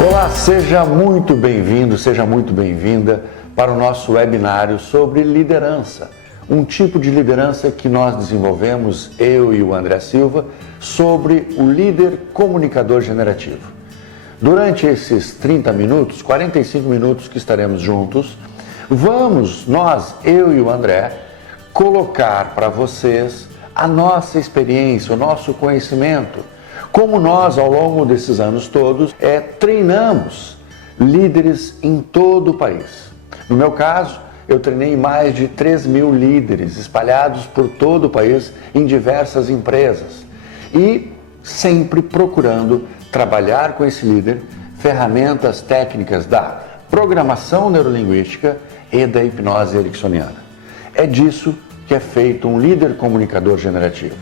Olá, seja muito bem-vindo, seja muito bem-vinda para o nosso webinário sobre liderança. Um tipo de liderança que nós desenvolvemos, eu e o André Silva, sobre o líder comunicador generativo. Durante esses 30 minutos, 45 minutos que estaremos juntos, vamos, eu e o André, colocar para vocês a nossa experiência, o nosso conhecimento, como nós, ao longo desses anos todos, treinamos líderes em todo o país. No meu caso, eu treinei mais de 3.000 líderes espalhados por todo o país em diversas empresas e sempre procurando trabalhar com esse líder ferramentas técnicas da programação neurolinguística e da hipnose ericksoniana. É disso que é feito um líder comunicador generativo.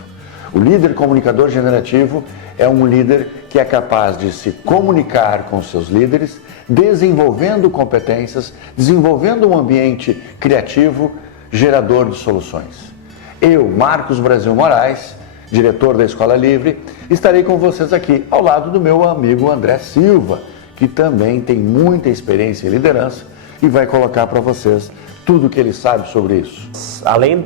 O líder comunicador generativo é um líder que é capaz de se comunicar com seus líderes, desenvolvendo competências, desenvolvendo um ambiente criativo, gerador de soluções. Eu, Marcos Brasil Moraes, diretor da Escola Livre, estarei com vocês aqui ao lado do meu amigo André Silva, que também tem muita experiência em liderança e vai colocar para vocês tudo o que ele sabe sobre isso. Além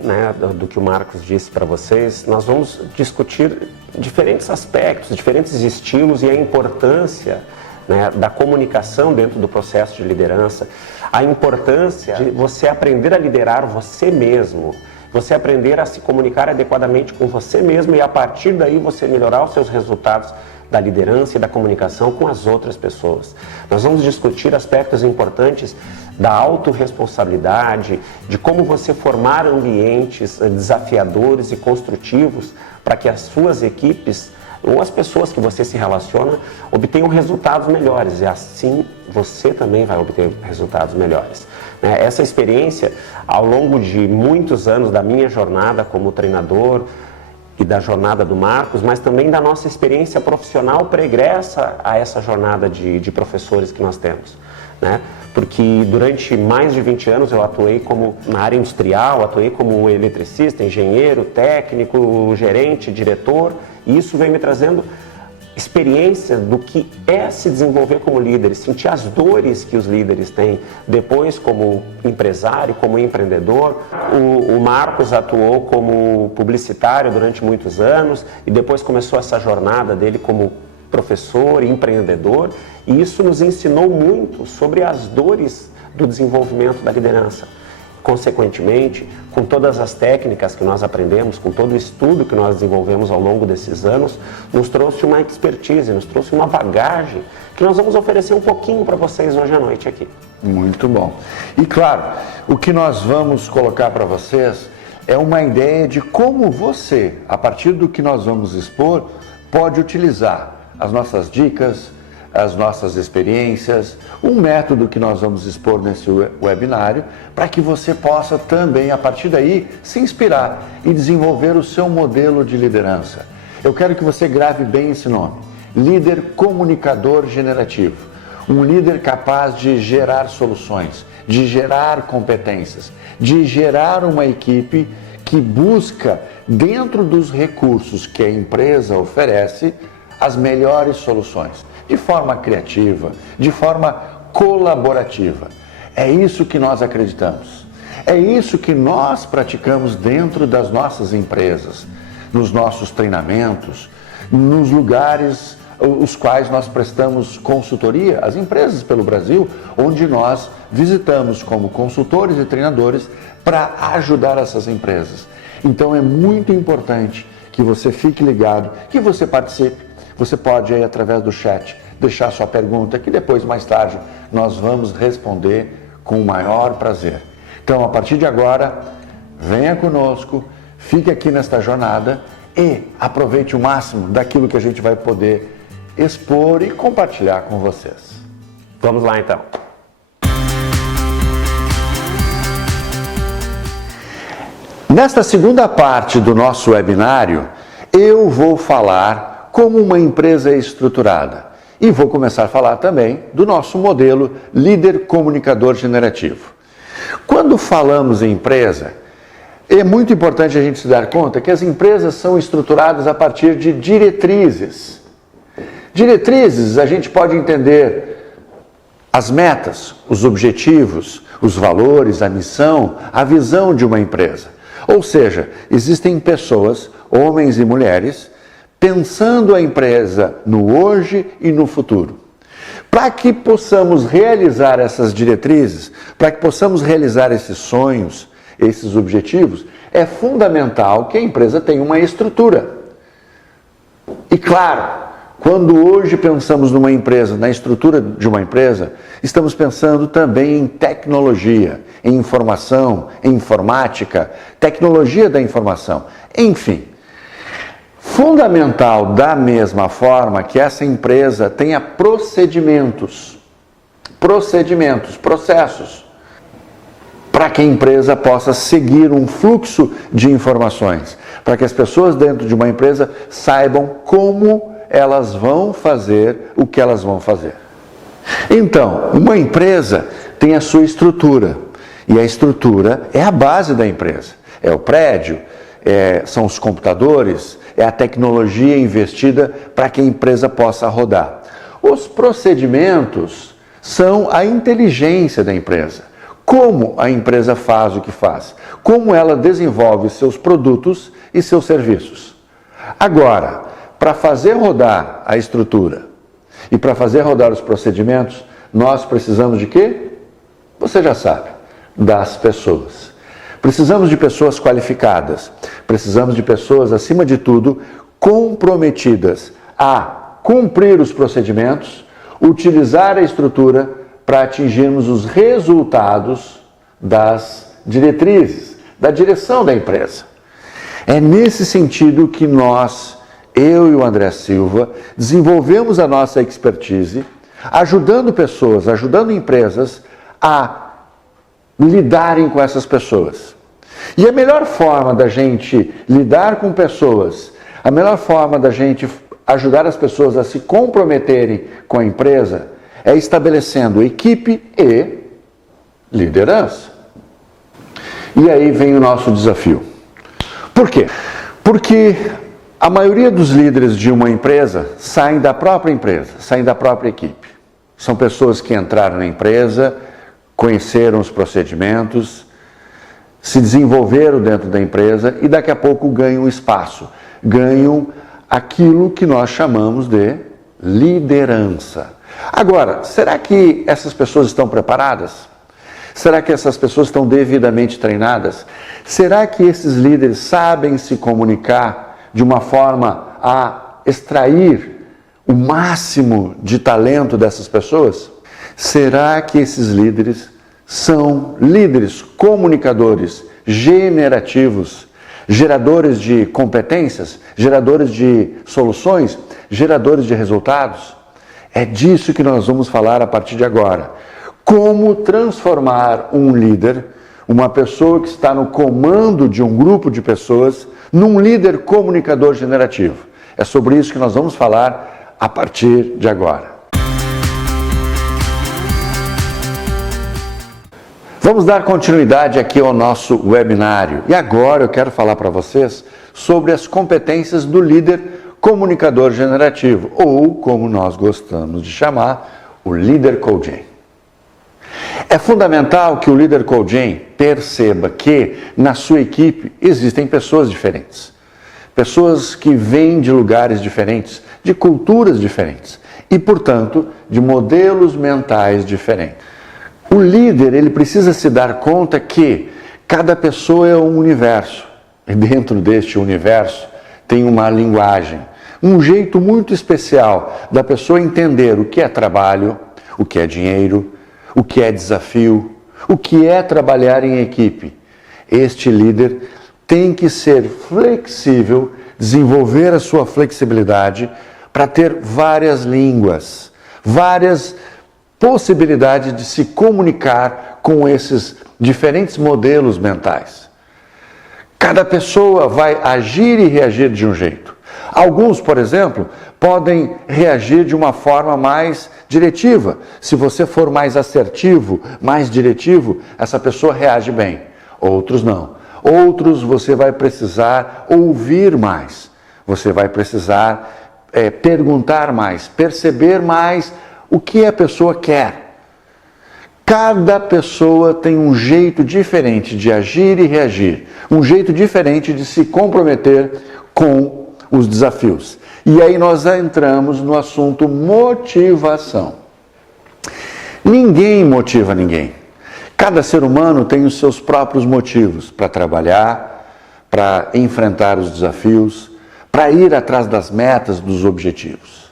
do que o Marcos disse para vocês, nós vamos discutir diferentes aspectos, diferentes estilos e a importância da comunicação dentro do processo de liderança, a importância de você aprender a liderar você mesmo, você aprender a se comunicar adequadamente com você mesmo e a partir daí você melhorar os seus resultados da liderança e da comunicação com as outras pessoas. Nós vamos discutir aspectos importantes da autorresponsabilidade, de como você formar ambientes desafiadores e construtivos para que as suas equipes ou as pessoas que você se relaciona obtenham resultados melhores e assim você também vai obter resultados melhores. Essa experiência, ao longo de muitos anos da minha jornada como treinador e da jornada do Marcos, mas também da nossa experiência profissional pregressa a essa jornada de professores que nós temos. Porque durante mais de 20 anos eu atuei na área industrial, atuei como eletricista, engenheiro, técnico, gerente, diretor, e isso vem me trazendo experiência do que é se desenvolver como líder, sentir as dores que os líderes têm, depois como empresário, como empreendedor. O Marcos atuou como publicitário durante muitos anos e depois começou essa jornada dele como professor e empreendedor, e isso nos ensinou muito sobre as dores do desenvolvimento da liderança. Consequentemente, com todas as técnicas que nós aprendemos, com todo o estudo que nós desenvolvemos ao longo desses anos, nos trouxe uma expertise, nos trouxe uma bagagem que nós vamos oferecer um pouquinho para vocês hoje à noite aqui. Muito bom. E claro, o que nós vamos colocar para vocês é uma ideia de como você, a partir do que nós vamos expor, pode utilizar as nossas dicas, as nossas experiências, um método que nós vamos expor nesse webinário, para que você possa também, a partir daí, se inspirar e desenvolver o seu modelo de liderança. Eu quero que você grave bem esse nome, líder comunicador generativo, um líder capaz de gerar soluções, de gerar competências, de gerar uma equipe que busca, dentro dos recursos que a empresa oferece, as melhores soluções, de forma criativa, de forma colaborativa. É isso que nós acreditamos. É isso que nós praticamos dentro das nossas empresas, nos nossos treinamentos, nos lugares os quais nós prestamos consultoria, as empresas pelo Brasil, onde nós visitamos como consultores e treinadores para ajudar essas empresas. Então é muito importante que você fique ligado, que você participe. Você pode aí através do chat deixar sua pergunta que depois, mais tarde, nós vamos responder com o maior prazer. Então, a partir de agora, venha conosco, fique aqui nesta jornada e aproveite o máximo daquilo que a gente vai poder expor e compartilhar com vocês. Vamos lá então. Nesta segunda parte do nosso webinário, eu vou falar como uma empresa é estruturada. E vou começar a falar também do nosso modelo líder comunicador generativo. Quando falamos em empresa, é muito importante a gente se dar conta que as empresas são estruturadas a partir de diretrizes. Diretrizes a gente pode entender as metas, os objetivos, os valores, a missão, a visão de uma empresa. Ou seja, existem pessoas, homens e mulheres, pensando a empresa no hoje e no futuro. Para que possamos realizar essas diretrizes, para que possamos realizar esses sonhos, esses objetivos, é fundamental que a empresa tenha uma estrutura. E claro, quando hoje pensamos numa empresa, na estrutura de uma empresa, estamos pensando também em tecnologia, em informação, em informática, tecnologia da informação, enfim. Fundamental da mesma forma que essa empresa tenha processos, para que a empresa possa seguir um fluxo de informações, para que as pessoas dentro de uma empresa saibam como elas vão fazer o que elas vão fazer. Então, uma empresa tem a sua estrutura, e a estrutura é a base da empresa. É o prédio, são os computadores, é a tecnologia investida para que a empresa possa rodar. Os procedimentos são a inteligência da empresa. Como a empresa faz o que faz, como ela desenvolve seus produtos e seus serviços. Agora, para fazer rodar a estrutura e para fazer rodar os procedimentos, nós precisamos de quê? Você já sabe, das pessoas. Precisamos de pessoas qualificadas, precisamos de pessoas, acima de tudo, comprometidas a cumprir os procedimentos, utilizar a estrutura para atingirmos os resultados das diretrizes, da direção da empresa. É nesse sentido que nós, eu e o André Silva, desenvolvemos a nossa expertise, ajudando pessoas, ajudando empresas a lidarem com essas pessoas. E a melhor forma da gente lidar com pessoas, a melhor forma da gente ajudar as pessoas a se comprometerem com a empresa é estabelecendo equipe e liderança. E aí vem o nosso desafio. Por quê? Porque a maioria dos líderes de uma empresa saem da própria empresa, saem da própria equipe. São pessoas que entraram na empresa, conheceram os procedimentos, se desenvolveram dentro da empresa e daqui a pouco ganham espaço, ganham aquilo que nós chamamos de liderança. Agora, será que essas pessoas estão preparadas? Será que essas pessoas estão devidamente treinadas? Será que esses líderes sabem se comunicar de uma forma a extrair o máximo de talento dessas pessoas? Será que esses líderes são líderes comunicadores, generativos, geradores de competências, geradores de soluções, geradores de resultados? É disso que nós vamos falar a partir de agora. Como transformar um líder, uma pessoa que está no comando de um grupo de pessoas, num líder comunicador generativo. É sobre isso que nós vamos falar a partir de agora. Vamos dar continuidade aqui ao nosso webinário. E agora eu quero falar para vocês sobre as competências do líder comunicador generativo, ou como nós gostamos de chamar, o líder coaching. É fundamental que o líder coaching perceba que na sua equipe existem pessoas diferentes. Pessoas que vêm de lugares diferentes, de culturas diferentes e, portanto, de modelos mentais diferentes. O líder, ele precisa se dar conta que cada pessoa é um universo. E dentro deste universo tem uma linguagem, um jeito muito especial da pessoa entender o que é trabalho, o que é dinheiro, o que é desafio, o que é trabalhar em equipe. Este líder tem que ser flexível, desenvolver a sua flexibilidade para ter várias línguas, várias possibilidades de se comunicar com esses diferentes modelos mentais. Cada pessoa vai agir e reagir de um jeito. Alguns, por exemplo, podem reagir de uma forma mais diretiva. Se você for mais assertivo, mais diretivo, essa pessoa reage bem. Outros não. Outros você vai precisar ouvir mais. Você vai precisar perguntar mais, perceber mais o que a pessoa quer. Cada pessoa tem um jeito diferente de agir e reagir, um jeito diferente de se comprometer com os desafios. E aí nós entramos no assunto motivação. Ninguém motiva ninguém. Cada ser humano tem os seus próprios motivos para trabalhar, para enfrentar os desafios, para ir atrás das metas, dos objetivos.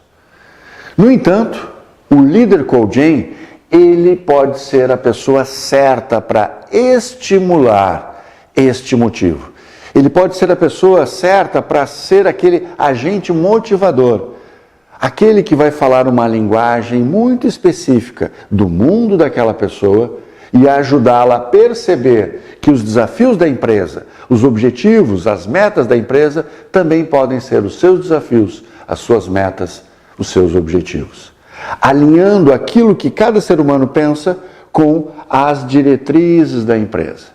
No entanto, o líder coaching, ele pode ser a pessoa certa para estimular este motivo. Ele pode ser a pessoa certa para ser aquele agente motivador, aquele que vai falar uma linguagem muito específica do mundo daquela pessoa e ajudá-la a perceber que os desafios da empresa, os objetivos, as metas da empresa também podem ser os seus desafios, as suas metas, os seus objetivos. Alinhando aquilo que cada ser humano pensa com as diretrizes da empresa.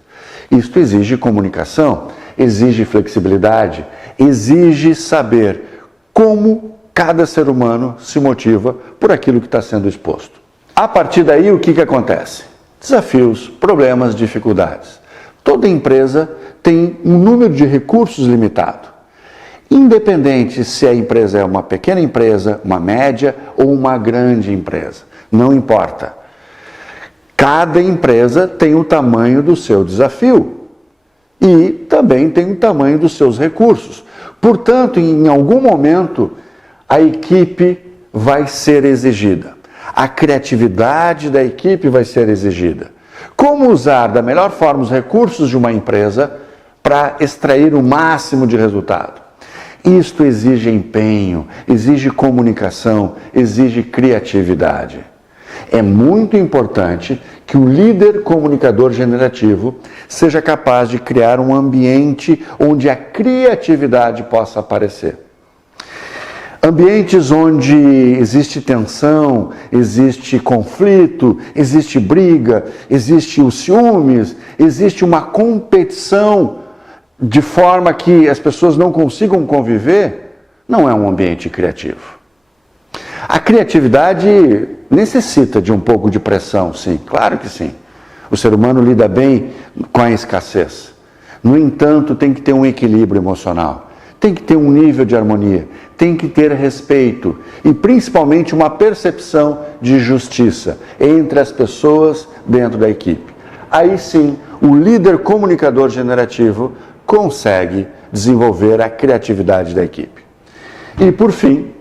Isto exige comunicação, exige flexibilidade, exige saber como cada ser humano se motiva por aquilo que está sendo exposto. A partir daí, o que acontece? Desafios, problemas, dificuldades. Toda empresa tem um número de recursos limitado. Independente se a empresa é uma pequena empresa, uma média ou uma grande empresa, não importa. Cada empresa tem o tamanho do seu desafio e também tem o tamanho dos seus recursos. Portanto, em algum momento, a equipe vai ser exigida. A criatividade da equipe vai ser exigida. Como usar da melhor forma os recursos de uma empresa para extrair o máximo de resultado? Isto exige empenho, exige comunicação, exige criatividade. É muito importante que o líder comunicador generativo seja capaz de criar um ambiente onde a criatividade possa aparecer. Ambientes onde existe tensão, existe conflito, existe briga, existe os ciúmes, existe uma competição de forma que as pessoas não consigam conviver, não é um ambiente criativo. A criatividade necessita de um pouco de pressão, sim, claro que sim. O ser humano lida bem com a escassez. No entanto, tem que ter um equilíbrio emocional, tem que ter um nível de harmonia, tem que ter respeito e principalmente uma percepção de justiça entre as pessoas dentro da equipe. Aí sim, o líder comunicador generativo consegue desenvolver a criatividade da equipe. E por fim,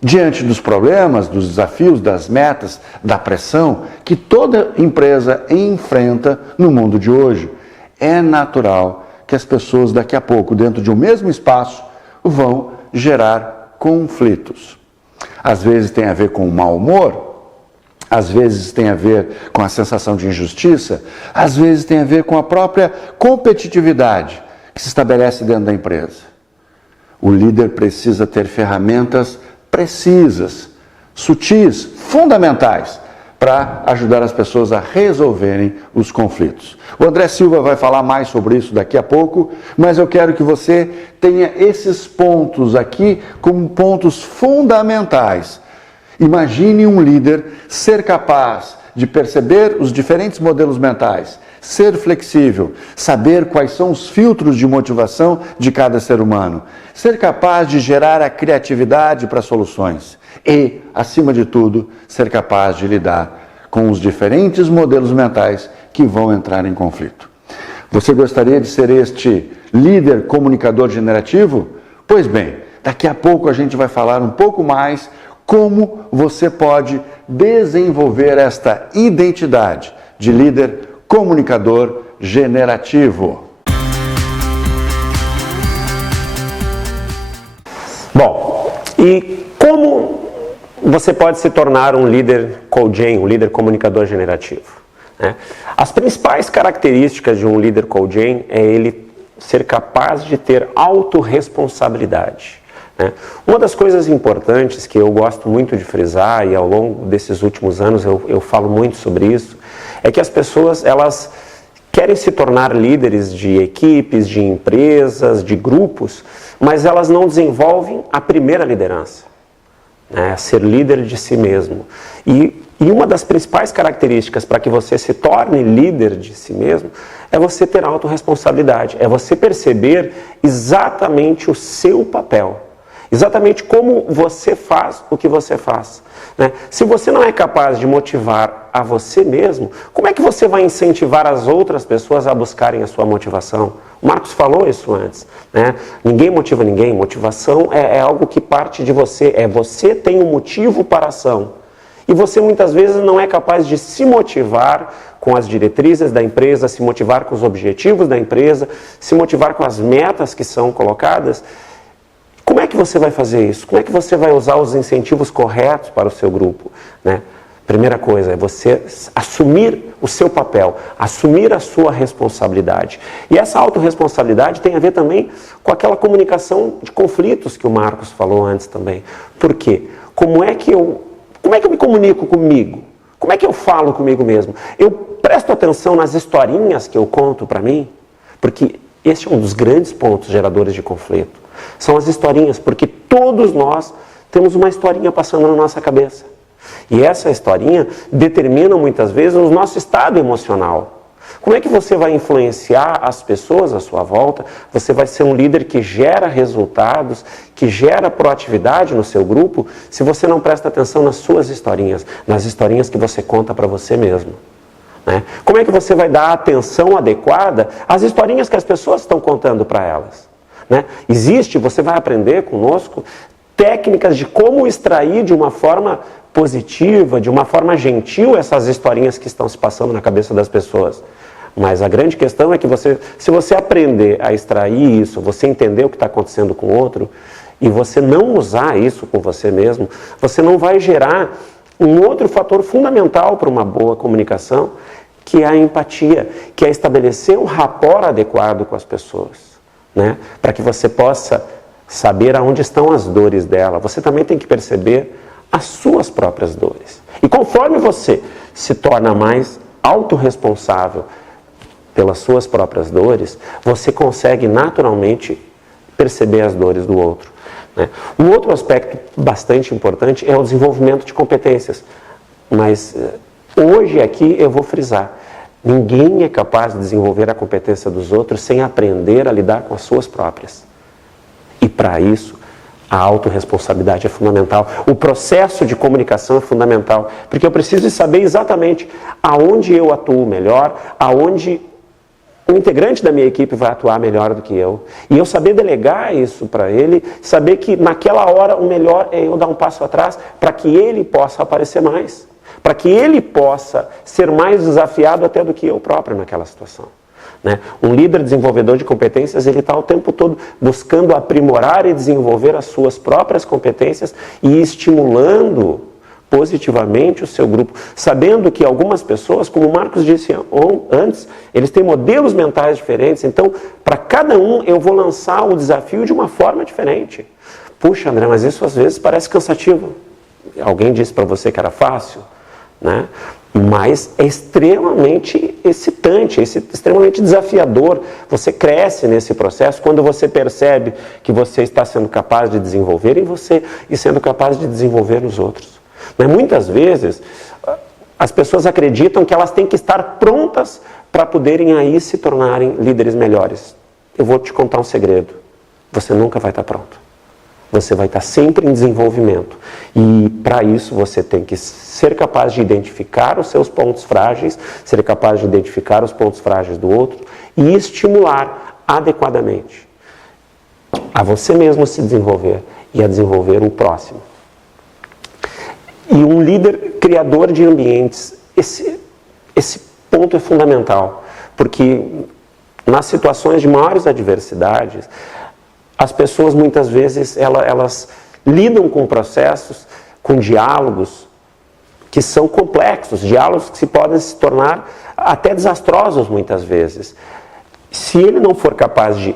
diante dos problemas, dos desafios, das metas, da pressão que toda empresa enfrenta no mundo de hoje, é natural que as pessoas daqui a pouco, dentro de um mesmo espaço, vão gerar conflitos. Às vezes tem a ver com o mau humor, às vezes tem a ver com a sensação de injustiça, às vezes tem a ver com a própria competitividade que se estabelece dentro da empresa. O líder precisa ter ferramentas precisas, sutis, fundamentais, para ajudar as pessoas a resolverem os conflitos. O André Silva vai falar mais sobre isso daqui a pouco, mas eu quero que você tenha esses pontos aqui como pontos fundamentais. Imagine um líder ser capaz de perceber os diferentes modelos mentais, ser flexível, saber quais são os filtros de motivação de cada ser humano, ser capaz de gerar a criatividade para soluções e, acima de tudo, ser capaz de lidar com os diferentes modelos mentais que vão entrar em conflito. Você gostaria de ser este líder comunicador generativo? Pois bem, daqui a pouco a gente vai falar um pouco mais como você pode desenvolver esta identidade de líder comunicador generativo. Bom, e como você pode se tornar um líder coaching, um líder comunicador generativo? As principais características de um líder coaching é ele ser capaz de ter autorresponsabilidade. Uma das coisas importantes que eu gosto muito de frisar, e ao longo desses últimos anos eu falo muito sobre isso, é que as pessoas elas querem se tornar líderes de equipes, de empresas, de grupos, mas elas não desenvolvem a primeira liderança. né? Ser líder de si mesmo. E uma das principais características para que você se torne líder de si mesmo é você ter autorresponsabilidade, é você perceber exatamente o seu papel, exatamente como você faz o que você faz, né? Se você não é capaz de motivar a você mesmo, como é que você vai incentivar as outras pessoas a buscarem a sua motivação? O Marcos falou isso antes, né? Ninguém motiva ninguém, motivação é algo que parte de você, você tem um motivo para a ação. E você muitas vezes não é capaz de se motivar com as diretrizes da empresa, se motivar com os objetivos da empresa, se motivar com as metas que são colocadas. Como é que você vai fazer isso? Como é que você vai usar os incentivos corretos para o seu grupo, né? Primeira coisa é você assumir o seu papel, assumir a sua responsabilidade. E essa autorresponsabilidade tem a ver também com aquela comunicação de conflitos que o Marcos falou antes também. Por quê? Como é que eu me comunico comigo? Como é que eu falo comigo mesmo? Eu presto atenção nas historinhas que eu conto para mim? Porque esse é um dos grandes pontos geradores de conflito. São as historinhas, porque todos nós temos uma historinha passando na nossa cabeça. E essa historinha determina muitas vezes o nosso estado emocional. Como é que você vai influenciar as pessoas à sua volta? Você vai ser um líder que gera resultados, que gera proatividade no seu grupo, se você não presta atenção nas suas historinhas, nas historinhas que você conta para você mesmo, né? Como é que você vai dar a atenção adequada às historinhas que as pessoas estão contando para elas, né? Você vai aprender conosco técnicas de como extrair de uma forma positiva, de uma forma gentil essas historinhas que estão se passando na cabeça das pessoas. Mas a grande questão é que se você aprender a extrair isso, você entender o que está acontecendo com o outro, e você não usar isso com você mesmo, você não vai gerar um outro fator fundamental para uma boa comunicação, que é a empatia, que é estabelecer um rapport adequado com as pessoas, né? Para que você possa saber aonde estão as dores dela. Você também tem que perceber as suas próprias dores. E conforme você se torna mais autorresponsável pelas suas próprias dores, você consegue naturalmente perceber as dores do outro, né? Um outro aspecto bastante importante é o desenvolvimento de competências. Mas hoje aqui eu vou frisar, ninguém é capaz de desenvolver a competência dos outros sem aprender a lidar com as suas próprias. E para isso, a autorresponsabilidade é fundamental. O processo de comunicação é fundamental, porque eu preciso saber exatamente aonde eu atuo melhor, aonde um integrante da minha equipe vai atuar melhor do que eu. E eu saber delegar isso para ele, saber que naquela hora o melhor é eu dar um passo atrás para que ele possa aparecer mais, para que ele possa ser mais desafiado até do que eu próprio naquela situação, né? Um líder desenvolvedor de competências, ele está o tempo todo buscando aprimorar e desenvolver as suas próprias competências e estimulando positivamente o seu grupo, sabendo que algumas pessoas, como o Marcos disse antes, eles têm modelos mentais diferentes, então para cada um eu vou lançar o desafio de uma forma diferente. Puxa, André, mas isso às vezes parece cansativo. Alguém disse para você que era fácil, né? Mas é extremamente excitante, extremamente desafiador. Você cresce nesse processo quando você percebe que você está sendo capaz de desenvolver em você e sendo capaz de desenvolver nos outros. Mas muitas vezes as pessoas acreditam que elas têm que estar prontas para poderem aí se tornarem líderes melhores. Eu vou te contar um segredo. Você nunca vai estar pronto. Você vai estar sempre em desenvolvimento. E para isso você tem que ser capaz de identificar os seus pontos frágeis, ser capaz de identificar os pontos frágeis do outro e estimular adequadamente a você mesmo se desenvolver e a desenvolver o próximo. E um líder criador de ambientes, esse ponto é fundamental, porque nas situações de maiores adversidades, as pessoas muitas vezes elas lidam com processos, com diálogos que são complexos, diálogos que podem se tornar até desastrosos muitas vezes. Se ele não for capaz de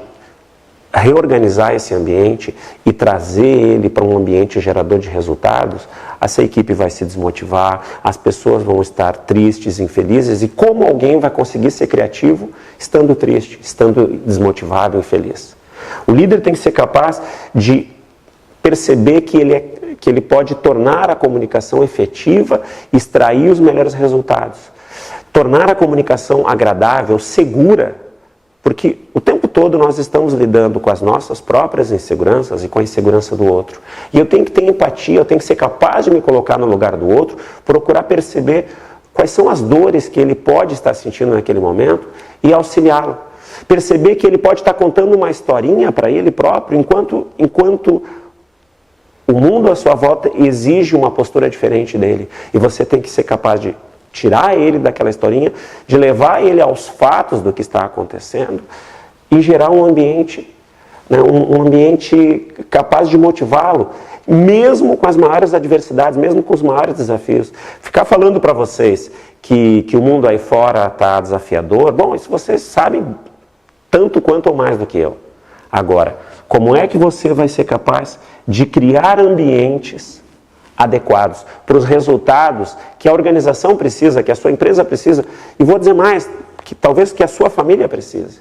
reorganizar esse ambiente e trazer ele para um ambiente gerador de resultados, essa equipe vai se desmotivar, as pessoas vão estar tristes, infelizes, e como alguém vai conseguir ser criativo estando triste, estando desmotivado, infeliz? O líder tem que ser capaz de perceber que que ele pode tornar a comunicação efetiva, extrair os melhores resultados. Tornar a comunicação agradável, segura, porque o tempo todo nós estamos lidando com as nossas próprias inseguranças e com a insegurança do outro. E eu tenho que ter empatia, eu tenho que ser capaz de me colocar no lugar do outro, procurar perceber quais são as dores que ele pode estar sentindo naquele momento e auxiliá-lo. Perceber que ele pode estar contando uma historinha para ele próprio, enquanto o mundo à sua volta exige uma postura diferente dele. E você tem que ser capaz de tirar ele daquela historinha, de levar ele aos fatos do que está acontecendo e gerar um ambiente, né, um ambiente capaz de motivá-lo, mesmo com as maiores adversidades, mesmo com os maiores desafios. Ficar falando para vocês que o mundo aí fora está desafiador, bom, isso vocês sabem tanto quanto ou mais do que eu. Agora, como é que você vai ser capaz de criar ambientes adequados para os resultados que a organização precisa, que a sua empresa precisa, e vou dizer mais, que talvez que a sua família precise,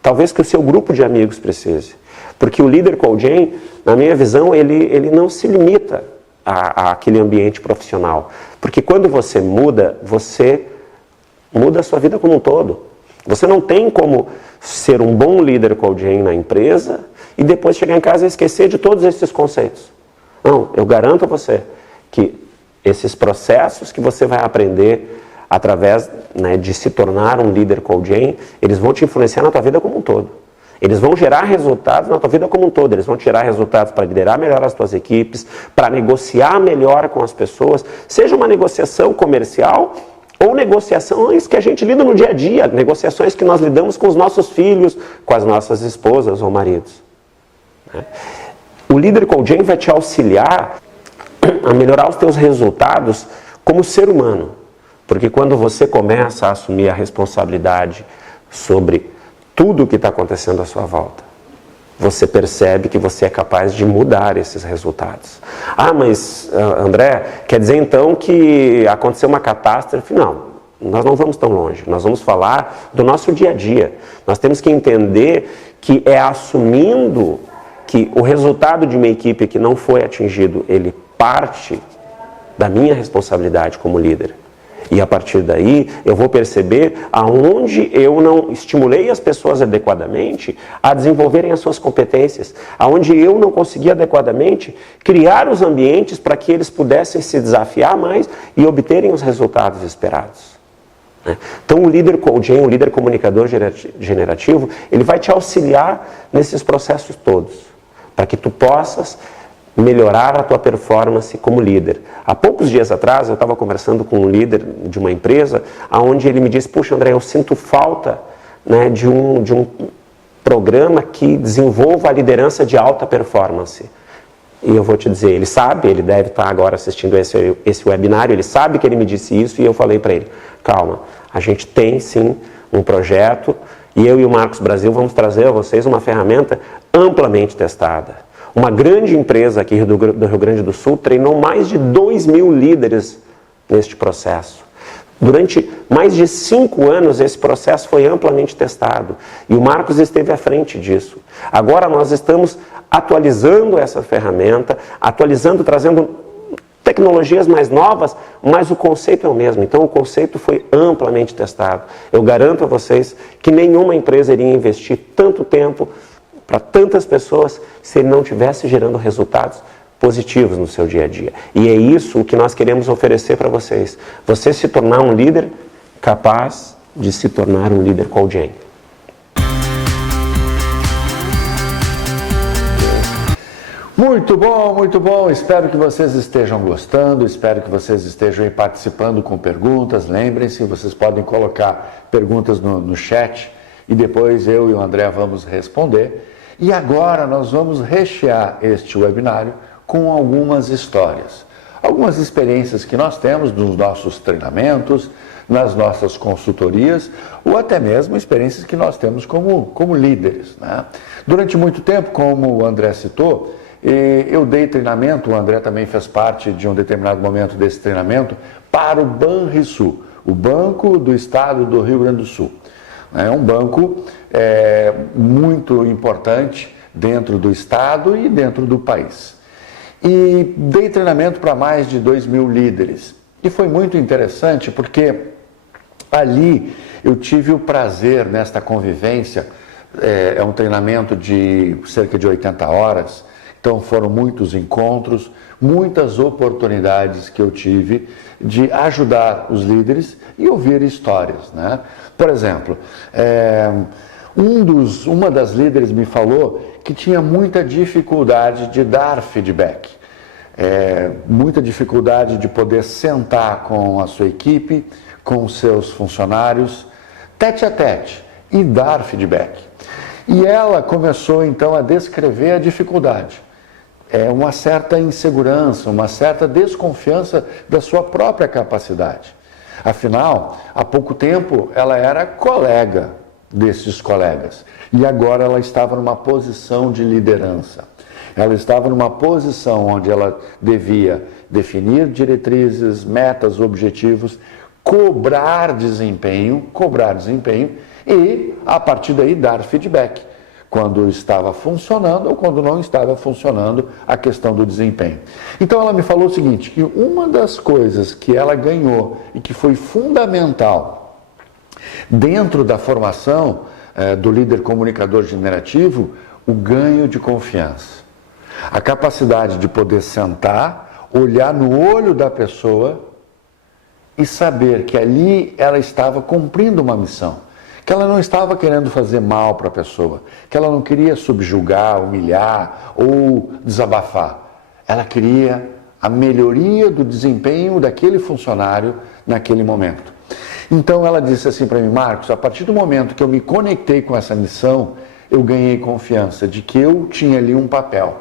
talvez que o seu grupo de amigos precise, porque o líder coaching, na minha visão, ele não se limita àquele ambiente profissional, porque quando você muda a sua vida como um todo. Você não tem como ser um bom líder coaching na empresa e depois chegar em casa e esquecer de todos esses conceitos. Não, eu garanto a você que esses processos que você vai aprender através, né, de se tornar um líder coaching, eles vão te influenciar na tua vida como um todo. Eles vão gerar resultados na tua vida como um todo. Eles vão te gerar resultados para liderar melhor as tuas equipes, para negociar melhor com as pessoas, seja uma negociação comercial ou negociações que a gente lida no dia a dia, negociações que nós lidamos com os nossos filhos, com as nossas esposas ou maridos. O líder coaching vai te auxiliar a melhorar os teus resultados como ser humano. Porque quando você começa a assumir a responsabilidade sobre tudo o que está acontecendo à sua volta, você percebe que você é capaz de mudar esses resultados. Ah, mas André, quer dizer então que aconteceu uma catástrofe? Não, nós não vamos tão longe. Nós vamos falar do nosso dia a dia. Nós temos que entender que é assumindo que o resultado de uma equipe que não foi atingido, ele parte da minha responsabilidade como líder. E a partir daí, eu vou perceber aonde eu não estimulei as pessoas adequadamente a desenvolverem as suas competências, aonde eu não consegui adequadamente criar os ambientes para que eles pudessem se desafiar mais e obterem os resultados esperados. Então, o líder coaching, o líder comunicador generativo, ele vai te auxiliar nesses processos todos, para que tu possas melhorar a tua performance como líder. Há poucos dias atrás, eu estava conversando com um líder de uma empresa, onde ele me disse, puxa André, eu sinto falta, né, de um programa que desenvolva a liderança de alta performance. E eu vou te dizer, ele sabe, ele deve estar agora assistindo esse webinário, ele sabe que ele me disse isso, e eu falei para ele, calma, a gente tem sim um projeto, e eu e o Marcos Brasil vamos trazer a vocês uma ferramenta amplamente testada. Uma grande empresa aqui do Rio Grande do Sul treinou mais de 2.000 líderes neste processo. Durante mais de 5 anos esse processo foi amplamente testado e o Marcos esteve à frente disso. Agora nós estamos atualizando essa ferramenta, trazendo tecnologias mais novas, mas o conceito é o mesmo. Então o conceito foi amplamente testado. Eu garanto a vocês que nenhuma empresa iria investir tanto tempo para tantas pessoas se ele não estivesse gerando resultados positivos no seu dia a dia. E é isso o que nós queremos oferecer para vocês. Você se tornar um líder capaz de se tornar um líder coaching. Muito bom, muito bom. Espero que vocês estejam gostando, espero que vocês estejam aí participando com perguntas. Lembrem-se, vocês podem colocar perguntas no chat e depois eu e o André vamos responder. E agora nós vamos rechear este webinário com algumas histórias. Algumas experiências que nós temos nos nossos treinamentos, nas nossas consultorias, ou até mesmo experiências que nós temos como líderes, né? Durante muito tempo, como o André citou, eu dei treinamento, o André também fez parte de um determinado momento desse treinamento, para o Banrisul, o Banco do Estado do Rio Grande do Sul. É um banco muito importante dentro do Estado e dentro do país. e dei treinamento para mais de 2.000 líderes. E foi muito interessante porque ali eu tive o prazer, nesta convivência, é um treinamento de cerca de 80 horas, então foram muitos encontros, muitas oportunidades que eu tive de ajudar os líderes e ouvir histórias, né? Por exemplo, uma das líderes me falou que tinha muita dificuldade de dar feedback, muita dificuldade de poder sentar com a sua equipe, com os seus funcionários, tete a tete, e dar feedback. E ela começou então a descrever a dificuldade. Uma certa insegurança, uma certa desconfiança da sua própria capacidade. Afinal, há pouco tempo ela era colega desses colegas e agora ela estava numa posição de liderança. Ela estava numa posição onde ela devia definir diretrizes, metas, objetivos, cobrar desempenho e, a partir daí, dar feedback quando estava funcionando ou quando não estava funcionando a questão do desempenho. Então ela me falou o seguinte, que uma das coisas que ela ganhou e que foi fundamental dentro da formação do líder comunicador generativo, o ganho de confiança. A capacidade de poder sentar, olhar no olho da pessoa e saber que ali ela estava cumprindo uma missão. Que ela não estava querendo fazer mal para a pessoa, que ela não queria subjugar, humilhar ou desabafar. Ela queria a melhoria do desempenho daquele funcionário naquele momento. Então ela disse assim para mim, Marcos, a partir do momento que eu me conectei com essa missão, eu ganhei confiança de que eu tinha ali um papel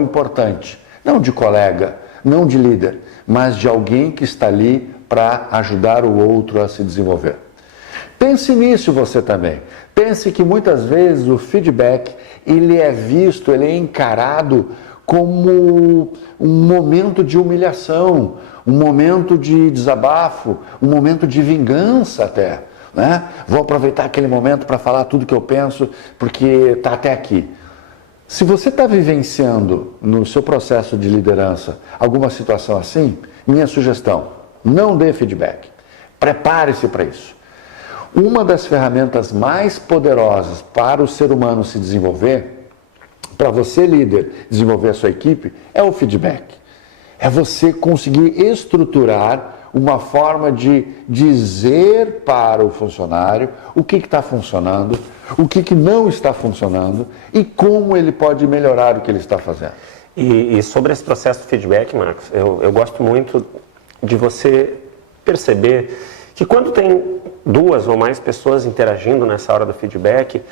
importante, não de colega, não de líder, mas de alguém que está ali para ajudar o outro a se desenvolver. Pense nisso você também. Pense que muitas vezes o feedback, ele é encarado como um momento de humilhação, um momento de desabafo, um momento de vingança até, né? Vou aproveitar aquele momento para falar tudo que eu penso, porque está até aqui. Se você está vivenciando no seu processo de liderança alguma situação assim, minha sugestão, não dê feedback. Prepare-se para isso. Uma das ferramentas mais poderosas para o ser humano se desenvolver, para você líder desenvolver a sua equipe, é o feedback. É você conseguir estruturar uma forma de dizer para o funcionário o que está funcionando, o que não está funcionando e como ele pode melhorar o que ele está fazendo. E sobre esse processo de feedback, Marcos, eu gosto muito de você perceber que quando tem duas ou mais pessoas interagindo nessa hora do feedback,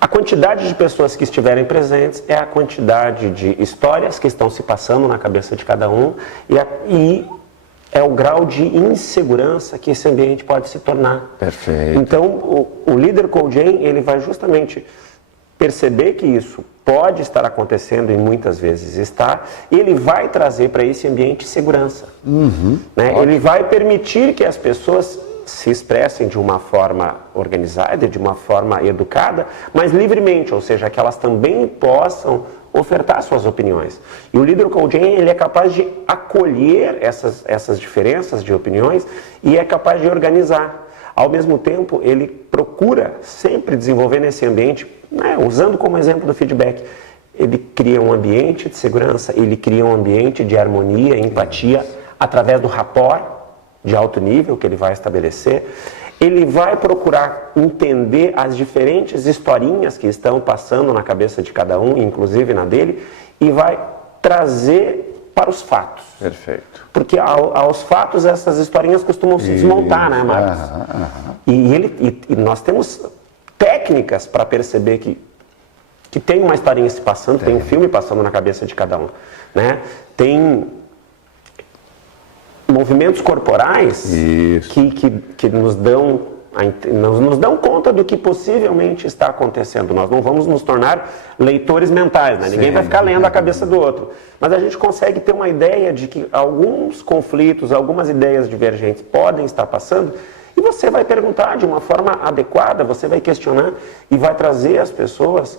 a quantidade de pessoas que estiverem presentes é a quantidade de histórias que estão se passando na cabeça de cada um e é o grau de insegurança que esse ambiente pode se tornar. Perfeito. Então, o líder Coaching, ele vai justamente perceber que isso pode estar acontecendo e muitas vezes está, e ele vai trazer para esse ambiente segurança. Né? Ele vai permitir que as pessoas se expressem de uma forma organizada, de uma forma educada, mas livremente, ou seja, que elas também possam ofertar suas opiniões. E o líder Coaching, ele é capaz de acolher essas diferenças de opiniões e é capaz de organizar. Ao mesmo tempo, ele procura sempre desenvolver nesse ambiente, né, usando como exemplo do feedback, ele cria um ambiente de segurança, ele cria um ambiente de harmonia, empatia, através do rapport de alto nível que ele vai estabelecer. Ele vai procurar entender as diferentes historinhas que estão passando na cabeça de cada um, inclusive na dele, e vai trazer para os fatos. Perfeito. Porque aos fatos essas historinhas costumam se desmontar, né, Marcos? E nós temos técnicas para perceber que tem uma historinha se passando, tem um filme passando na cabeça de cada um, né? Tem movimentos corporais que nos dão conta do que possivelmente está acontecendo. Nós não vamos nos tornar leitores mentais, né? Ninguém vai ficar lendo a cabeça do outro. Mas a gente consegue ter uma ideia de que alguns conflitos, algumas ideias divergentes podem estar passando e você vai perguntar de uma forma adequada, você vai questionar e vai trazer as pessoas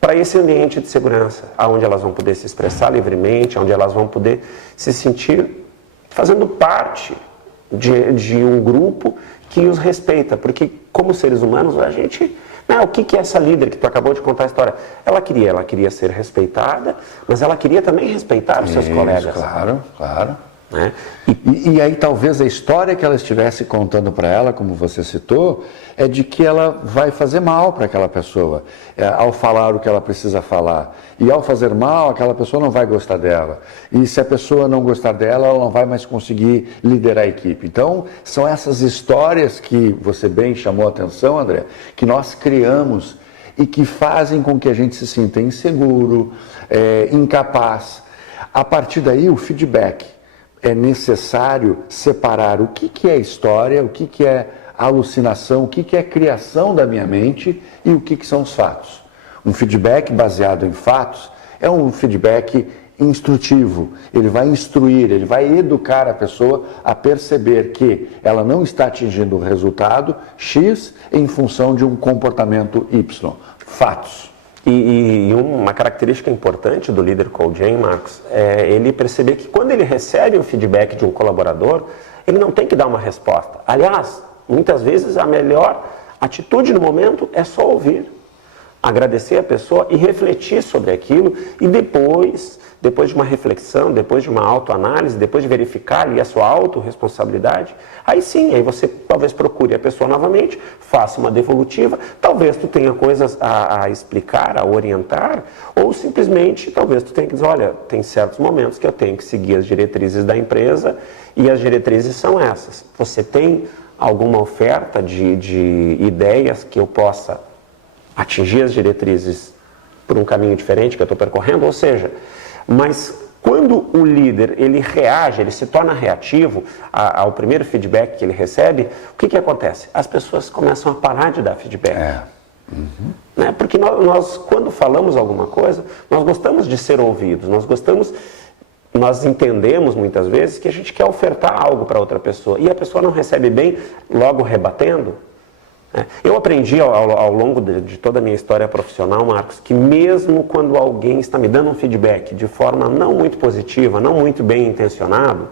para esse ambiente de segurança, onde elas vão poder se expressar livremente, onde elas vão poder se sentir fazendo parte de um grupo que os respeita, porque como seres humanos a gente, o que é essa líder que tu acabou de contar a história? Ela queria ser respeitada, mas ela queria também respeitar os seus colegas. Claro, claro. Né? E aí talvez a história que ela estivesse contando para ela, como você citou, é de que ela vai fazer mal para aquela pessoa, ao falar o que ela precisa falar. E ao fazer mal, aquela pessoa não vai gostar dela. E se a pessoa não gostar dela, ela não vai mais conseguir liderar a equipe. Então, são essas histórias que você bem chamou a atenção, André, que nós criamos e que fazem com que a gente se sinta inseguro, incapaz. A partir daí, o feedback. É necessário separar o que é história, o que é alucinação, o que é criação da minha mente e o que são os fatos. Um feedback baseado em fatos é um feedback instrutivo. Ele vai instruir, ele vai educar a pessoa a perceber que ela não está atingindo o resultado X em função de um comportamento Y. Fatos. E uma característica importante do líder coach, hein, Marcos, é ele perceber que quando ele recebe o feedback de um colaborador, ele não tem que dar uma resposta. Aliás, muitas vezes a melhor atitude no momento é só ouvir, agradecer a pessoa e refletir sobre aquilo e depois de uma reflexão, depois de uma autoanálise, depois de verificar ali a sua autorresponsabilidade, aí sim, aí você talvez procure a pessoa novamente, faça uma devolutiva, talvez tu tenha coisas a explicar, a orientar, ou simplesmente talvez tu tenha que dizer, olha, tem certos momentos que eu tenho que seguir as diretrizes da empresa e as diretrizes são essas. Você tem alguma oferta de ideias que eu possa atingir as diretrizes por um caminho diferente que eu estou percorrendo? Ou seja, mas quando o líder ele reage, ele se torna reativo ao primeiro feedback que ele recebe, o que acontece? As pessoas começam a parar de dar feedback. Né? Porque nós, quando falamos alguma coisa, nós gostamos de ser ouvidos, nós entendemos muitas vezes que a gente quer ofertar algo para outra pessoa e a pessoa não recebe bem, logo rebatendo. Eu aprendi ao longo de toda a minha história profissional, Marcos, que mesmo quando alguém está me dando um feedback de forma não muito positiva, não muito bem intencionado,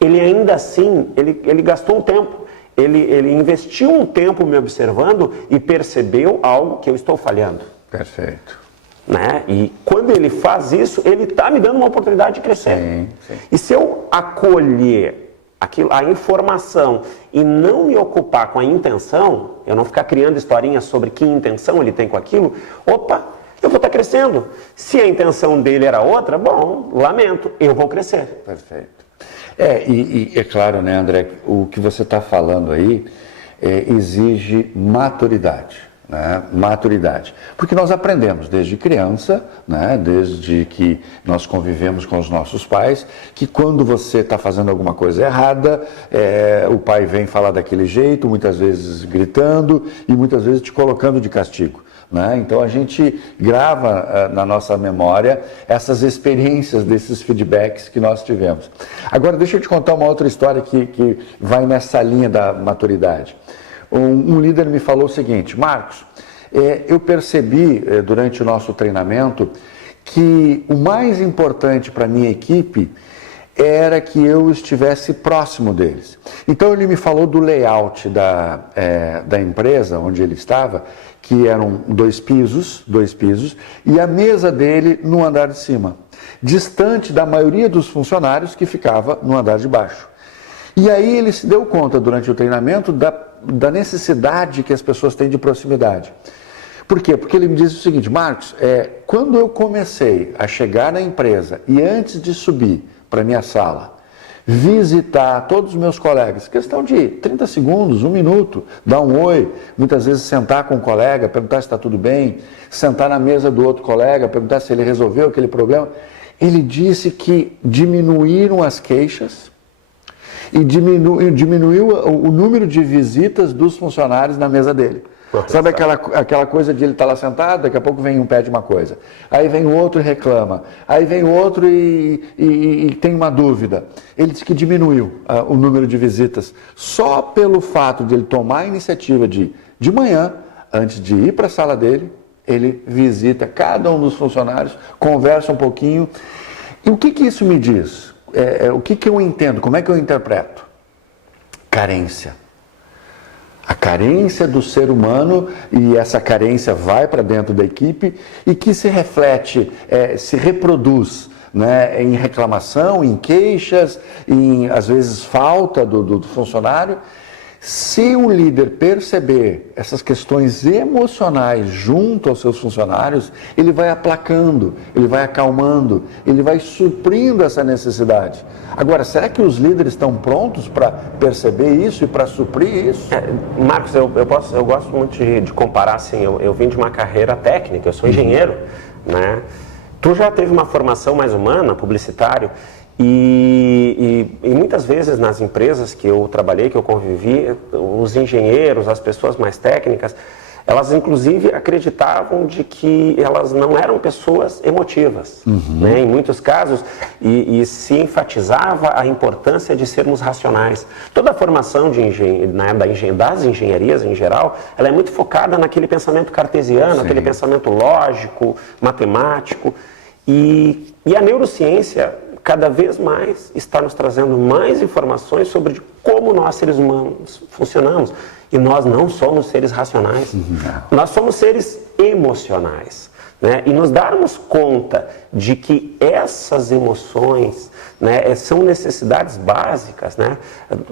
ele ainda assim, ele gastou um tempo, ele investiu um tempo me observando e percebeu algo que eu estou falhando. Perfeito. Né? E quando ele faz isso, ele está me dando uma oportunidade de crescer. Sim. E se eu acolher a informação e não me ocupar com a intenção, eu não ficar criando historinhas sobre que intenção ele tem com aquilo, eu vou estar crescendo. Se a intenção dele era outra, bom, lamento, eu vou crescer. Perfeito. E é claro, né, André, o que você está falando aí exige maturidade. Né? Maturidade. Porque nós aprendemos desde criança, né? Desde que nós convivemos com os nossos pais, que quando você está fazendo alguma coisa errada, o pai vem falar daquele jeito, muitas vezes gritando e muitas vezes te colocando de castigo. Né? Então a gente grava na nossa memória essas experiências desses feedbacks que nós tivemos. Agora deixa eu te contar uma outra história que vai nessa linha da maturidade. Um líder me falou o seguinte: Marcos, eu percebi durante o nosso treinamento que o mais importante para a minha equipe era que eu estivesse próximo deles. Então ele me falou do layout da empresa onde ele estava, que eram dois pisos, e a mesa dele no andar de cima, distante da maioria dos funcionários que ficava no andar de baixo. E aí ele se deu conta durante o treinamento da necessidade que as pessoas têm de proximidade. Por quê? Porque ele me disse o seguinte: Marcos, quando eu comecei a chegar na empresa e antes de subir para a minha sala, visitar todos os meus colegas, questão de 30 segundos, 1 minuto, dar um oi, muitas vezes sentar com o colega, perguntar se está tudo bem, sentar na mesa do outro colega, perguntar se ele resolveu aquele problema, ele disse que diminuíram as queixas e diminuiu o número de visitas dos funcionários na mesa dele. Sabe aquela coisa de ele estar lá sentado, daqui a pouco vem um pede uma coisa, aí vem o outro e reclama, aí vem o outro e tem uma dúvida. Ele disse que diminuiu o número de visitas só pelo fato de ele tomar a iniciativa de manhã, antes de ir para a sala dele, ele visita cada um dos funcionários, conversa um pouquinho. E o que isso me diz? O que eu entendo? Como é que eu interpreto? Carência. A carência do ser humano, e essa carência vai para dentro da equipe e que se reflete, se reproduz, né, em reclamação, em queixas, em às vezes falta do funcionário. Se o líder perceber essas questões emocionais junto aos seus funcionários, ele vai aplacando, ele vai acalmando, ele vai suprindo essa necessidade. Agora, será que os líderes estão prontos para perceber isso e para suprir isso? Marcos, eu gosto muito de comparar, assim, eu vim de uma carreira técnica, eu sou engenheiro, né? Tu já teve uma formação mais humana, publicitário, e muitas vezes nas empresas que eu trabalhei, que eu convivi, os engenheiros, as pessoas mais técnicas, elas inclusive acreditavam de que elas não eram pessoas emotivas, né? Em muitos casos, e se enfatizava a importância de sermos racionais. Toda a formação das engenharias em geral, ela é muito focada naquele pensamento cartesiano, Sim. aquele pensamento lógico, matemático, e a neurociência cada vez mais está nos trazendo mais informações sobre como nós, seres humanos, funcionamos. E nós não somos seres racionais, nós somos seres emocionais, né? E nos darmos conta de que essas emoções, né, são necessidades básicas, né?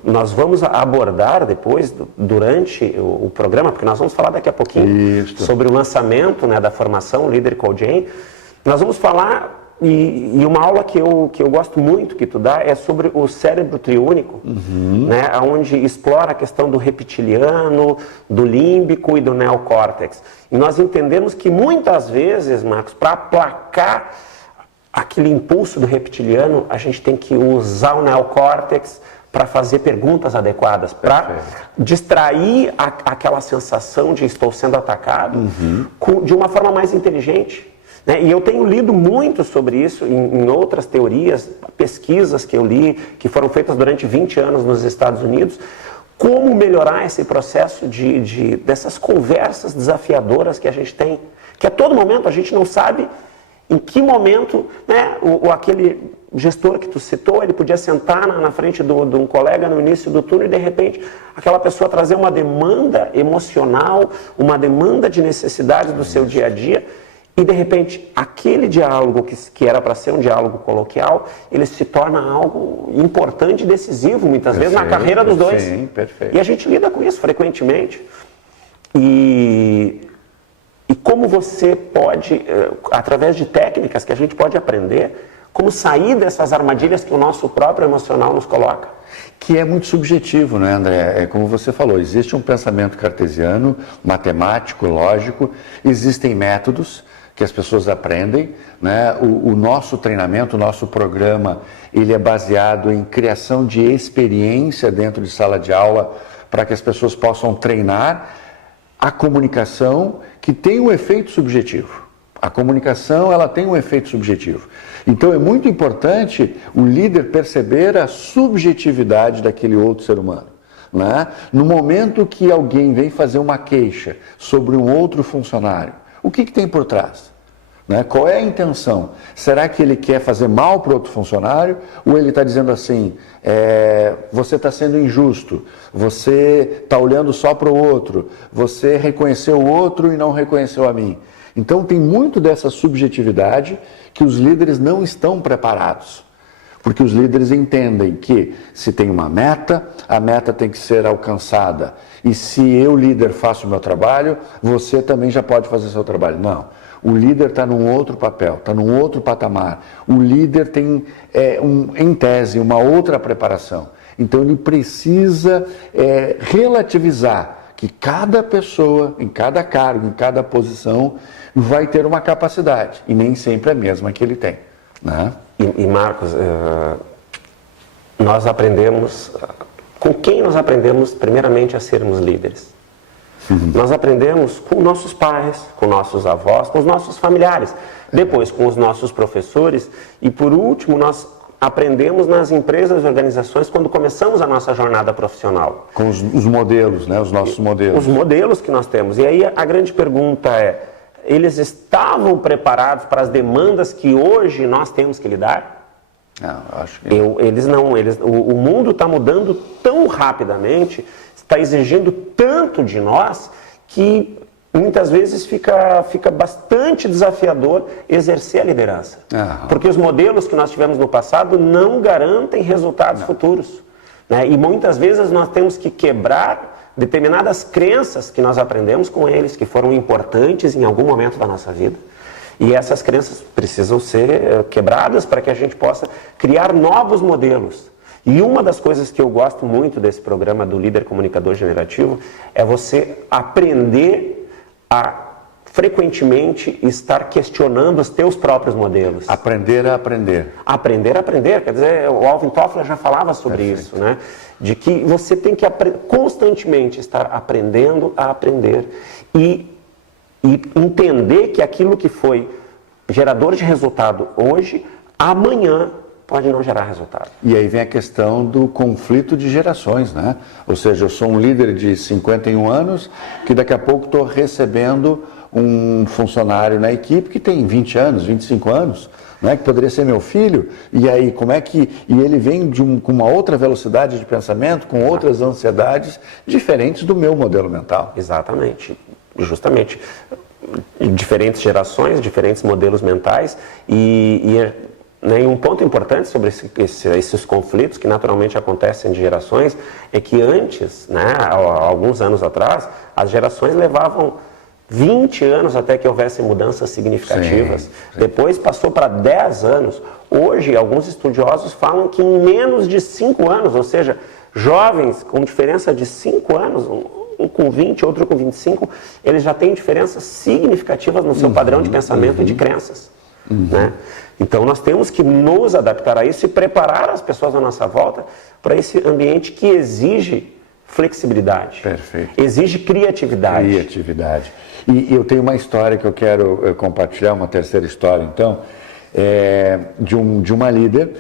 Nós vamos abordar depois, durante o programa, porque nós vamos falar daqui a pouquinho sobre o lançamento, né, da formação Líder Cogen. Nós vamos falar... E uma aula que eu gosto muito que tu dá é sobre o cérebro triúnico, né, onde explora a questão do reptiliano, do límbico e do neocórtex. E nós entendemos que muitas vezes, Marcos, para aplacar aquele impulso do reptiliano, a gente tem que usar o neocórtex para fazer perguntas adequadas, para distrair aquela sensação de estou sendo atacado de uma forma mais inteligente. E eu tenho lido muito sobre isso em outras teorias, pesquisas que eu li, que foram feitas durante 20 anos nos Estados Unidos, como melhorar esse processo dessas conversas desafiadoras que a gente tem, que a todo momento a gente não sabe em que momento, né, aquele gestor que tu citou, ele podia sentar na frente de um colega no início do turno e de repente aquela pessoa trazer uma demanda emocional, uma demanda de necessidade do seu dia a dia. E, de repente, aquele diálogo que era para ser um diálogo coloquial, ele se torna algo importante e decisivo, muitas vezes, na carreira dos dois. Sim, perfeito. E a gente lida com isso frequentemente. E como você pode, através de técnicas que a gente pode aprender, como sair dessas armadilhas que o nosso próprio emocional nos coloca. Que é muito subjetivo, né, André? É como você falou, existe um pensamento cartesiano, matemático, lógico, existem métodos que as pessoas aprendem, né? O nosso treinamento, o nosso programa, ele é baseado em criação de experiência dentro de sala de aula para que as pessoas possam treinar a comunicação que tem um efeito subjetivo. A comunicação, ela tem um efeito subjetivo. Então é muito importante o líder perceber a subjetividade daquele outro ser humano, né? No momento que alguém vem fazer uma queixa sobre um outro funcionário, o que tem por trás? Né? Qual é a intenção? Será que ele quer fazer mal para o outro funcionário? Ou ele está dizendo assim, você está sendo injusto, você está olhando só para o outro, você reconheceu o outro e não reconheceu a mim. Então tem muito dessa subjetividade que os líderes não estão preparados. Porque os líderes entendem que se tem uma meta, a meta tem que ser alcançada. E se eu, líder, faço o meu trabalho, você também já pode fazer o seu trabalho. Não. O líder está num outro papel, está num outro patamar. O líder tem, em tese, uma outra preparação. Então ele precisa relativizar que cada pessoa, em cada cargo, em cada posição, vai ter uma capacidade. E nem sempre a mesma que ele tem, né? E Marcos, nós aprendemos, com quem nós aprendemos primeiramente a sermos líderes? Nós aprendemos com nossos pais, com nossos avós, com os nossos familiares, depois com os nossos professores e por último nós aprendemos nas empresas e organizações quando começamos a nossa jornada profissional. Com os modelos, né? Os nossos modelos. Os modelos que nós temos. E aí a grande pergunta eles estavam preparados para as demandas que hoje nós temos que lidar? Não, eu acho que... O mundo está mudando tão rapidamente, está exigindo tanto de nós, que muitas vezes fica bastante desafiador exercer a liderança. Porque os modelos que nós tivemos no passado não garantem resultados futuros. Né? E muitas vezes nós temos que quebrar determinadas crenças que nós aprendemos com eles, que foram importantes em algum momento da nossa vida. E essas crenças precisam ser quebradas para que a gente possa criar novos modelos. E uma das coisas que eu gosto muito desse programa do Líder Comunicador Generativo é você aprender a frequentemente estar questionando os teus próprios modelos. Aprender a aprender. Aprender a aprender, quer dizer, o Alvin Toffler já falava sobre isso, né? De que você tem que constantemente estar aprendendo a aprender e entender que aquilo que foi gerador de resultado hoje, amanhã pode não gerar resultado. E aí vem a questão do conflito de gerações, né? Ou seja, eu sou um líder de 51 anos que daqui a pouco estou recebendo um funcionário na equipe que tem 20 anos, 25 anos, né? Que poderia ser meu filho, e aí como é que... E ele vem com uma outra velocidade de pensamento, com outras ansiedades diferentes do meu modelo mental. Exatamente. Justamente, diferentes gerações, diferentes modelos mentais e um ponto importante sobre esses conflitos que naturalmente acontecem de gerações é que antes, né, há alguns anos atrás, as gerações levavam 20 anos até que houvesse mudanças significativas. Sim. Depois passou para 10 anos. Hoje, alguns estudiosos falam que em menos de 5 anos, ou seja, jovens com diferença de 5 anos, um com 20, outro com 25, eles já têm diferenças significativas no seu padrão de pensamento e de crenças. Né? Então nós temos que nos adaptar a isso e preparar as pessoas à nossa volta para esse ambiente que exige flexibilidade, exige criatividade. E eu tenho uma história que eu quero compartilhar, uma terceira história, então, de uma líder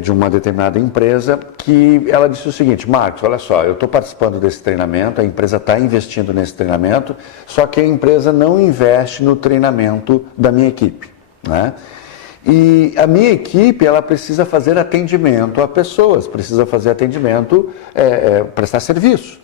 de uma determinada empresa, que ela disse o seguinte: Marcos, olha só, eu estou participando desse treinamento, a empresa está investindo nesse treinamento, só que a empresa não investe no treinamento da minha equipe, né? E a minha equipe, ela precisa fazer atendimento a pessoas, precisa fazer atendimento, prestar serviço.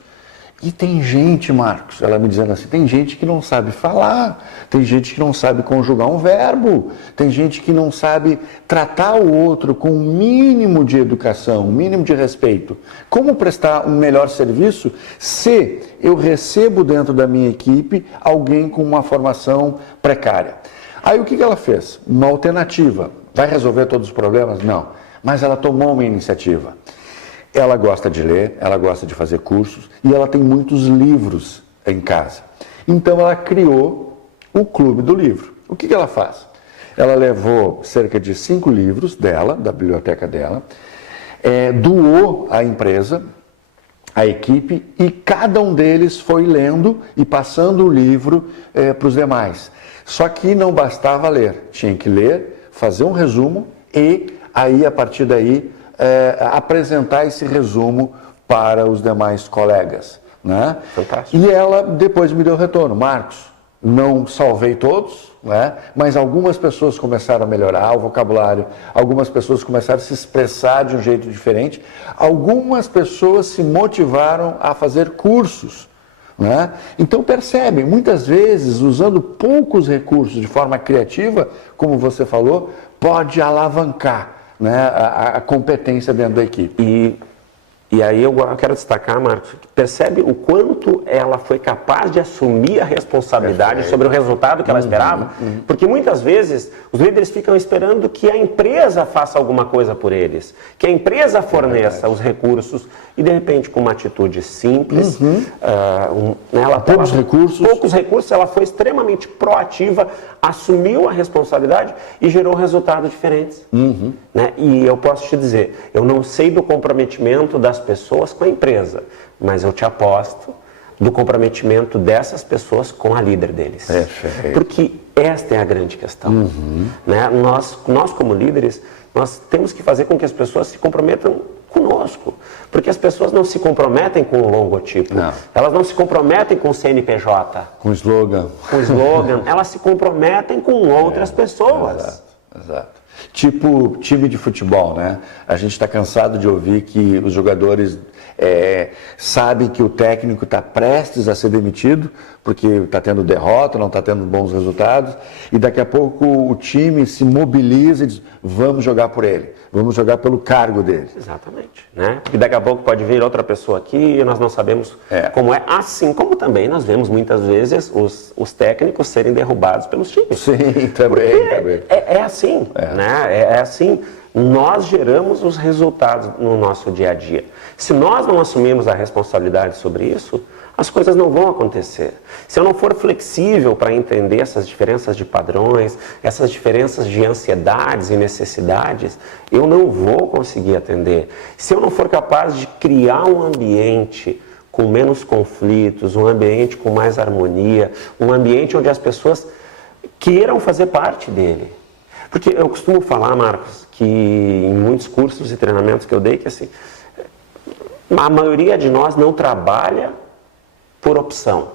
E tem gente, Marcos, ela me dizendo assim, tem gente que não sabe falar, tem gente que não sabe conjugar um verbo, tem gente que não sabe tratar o outro com um mínimo de educação, um mínimo de respeito. Como prestar um melhor serviço se eu recebo dentro da minha equipe alguém com uma formação precária? Aí o que ela fez? Uma alternativa. Vai resolver todos os problemas? Não. Mas ela tomou uma iniciativa. Ela gosta de ler, ela gosta de fazer cursos e ela tem muitos livros em casa. Então ela criou o Clube do Livro. O que ela faz? Ela levou cerca de 5 livros dela, da biblioteca dela, doou à empresa, à equipe, e cada um deles foi lendo e passando o livro para os demais. Só que não bastava ler, tinha que ler, fazer um resumo e aí, a partir daí, apresentar esse resumo para os demais colegas, né? Fantástico. E ela depois me deu retorno: Marcos, não salvei todos, né? Mas algumas pessoas começaram a melhorar o vocabulário, algumas pessoas começaram a se expressar de um jeito diferente, algumas pessoas se motivaram a fazer cursos, né? Então percebem, muitas vezes, usando poucos recursos de forma criativa, como você falou, pode alavancar, né, a competência dentro da equipe. E aí eu quero destacar, Marcos, percebe o quanto ela foi capaz de assumir a responsabilidade sobre o resultado que ela esperava? Porque muitas vezes os líderes ficam esperando que a empresa faça alguma coisa por eles, que a empresa forneça os recursos e de repente com uma atitude simples, poucos recursos, ela foi extremamente proativa, assumiu a responsabilidade e gerou resultados diferentes. Né? E eu posso te dizer, eu não sei do comprometimento das pessoas com a empresa, mas eu te aposto do comprometimento dessas pessoas com a líder deles. Porque esta é a grande questão. Né? Nós como líderes, nós temos que fazer com que as pessoas se comprometam Conosco. Porque as pessoas não se comprometem com o logotipo. Não. Elas não se comprometem com o CNPJ. Com slogan. Com o slogan. Elas se comprometem com outras pessoas. Exato, exato. Tipo time de futebol, né? A gente está cansado de ouvir que os jogadores sabem que o técnico está prestes a ser demitido porque está tendo derrota, não está tendo bons resultados, e daqui a pouco o time se mobiliza e diz, vamos jogar por ele, vamos jogar pelo cargo dele. Exatamente, né? E daqui a pouco pode vir outra pessoa aqui e nós não sabemos como é, assim como também nós vemos muitas vezes os técnicos serem derrubados pelos times. Sim, também. É assim, né? É assim. Nós geramos os resultados no nosso dia a dia. Se nós não assumirmos a responsabilidade sobre isso, as coisas não vão acontecer. Se eu não for flexível para entender essas diferenças de padrões, essas diferenças de ansiedades e necessidades, eu não vou conseguir atender. Se eu não for capaz de criar um ambiente com menos conflitos, um ambiente com mais harmonia, um ambiente onde as pessoas queiram fazer parte dele. Porque eu costumo falar, Marcos, que em muitos cursos e treinamentos que eu dei, que assim, a maioria de nós não trabalha por opção.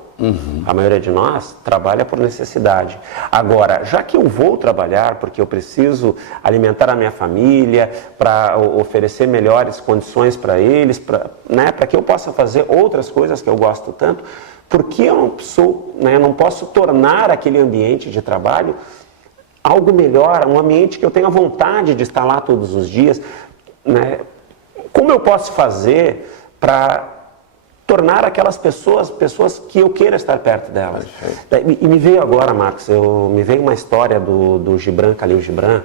A maioria de nós trabalha por necessidade. Agora, já que eu vou trabalhar porque eu preciso alimentar a minha família, para oferecer melhores condições para eles, para que eu possa fazer outras coisas que eu gosto tanto, por que eu não posso tornar aquele ambiente de trabalho algo melhor, um ambiente que eu tenha vontade de estar lá todos os dias, né? Como eu posso fazer para tornar aquelas pessoas que eu queira estar perto delas? E me veio agora, Marcos, me veio uma história do Gibran, Khalil Gibran,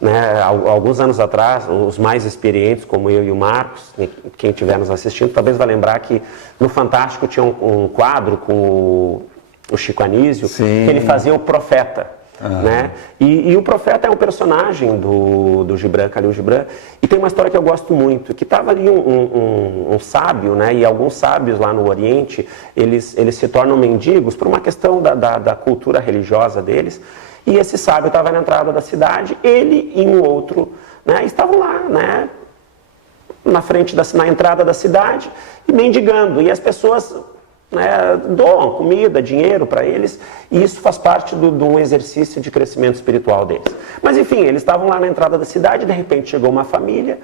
né? Alguns anos atrás, os mais experientes, como eu e o Marcos, quem estiver nos assistindo, talvez vai lembrar que no Fantástico tinha um quadro com o Chico Anísio, que ele fazia o Profeta. Né? E o Profeta é um personagem do Gibran, Khalil Gibran, e tem uma história que eu gosto muito, que estava ali um sábio, né? E alguns sábios lá no Oriente, eles se tornam mendigos por uma questão da cultura religiosa deles, e esse sábio estava na entrada da cidade, ele e um outro, né? Estavam lá, né? Na entrada da cidade, e mendigando, e as pessoas, né, doam comida, dinheiro para eles, e isso faz parte de um exercício de crescimento espiritual deles. Mas enfim, eles estavam lá na entrada da cidade, de repente chegou uma família,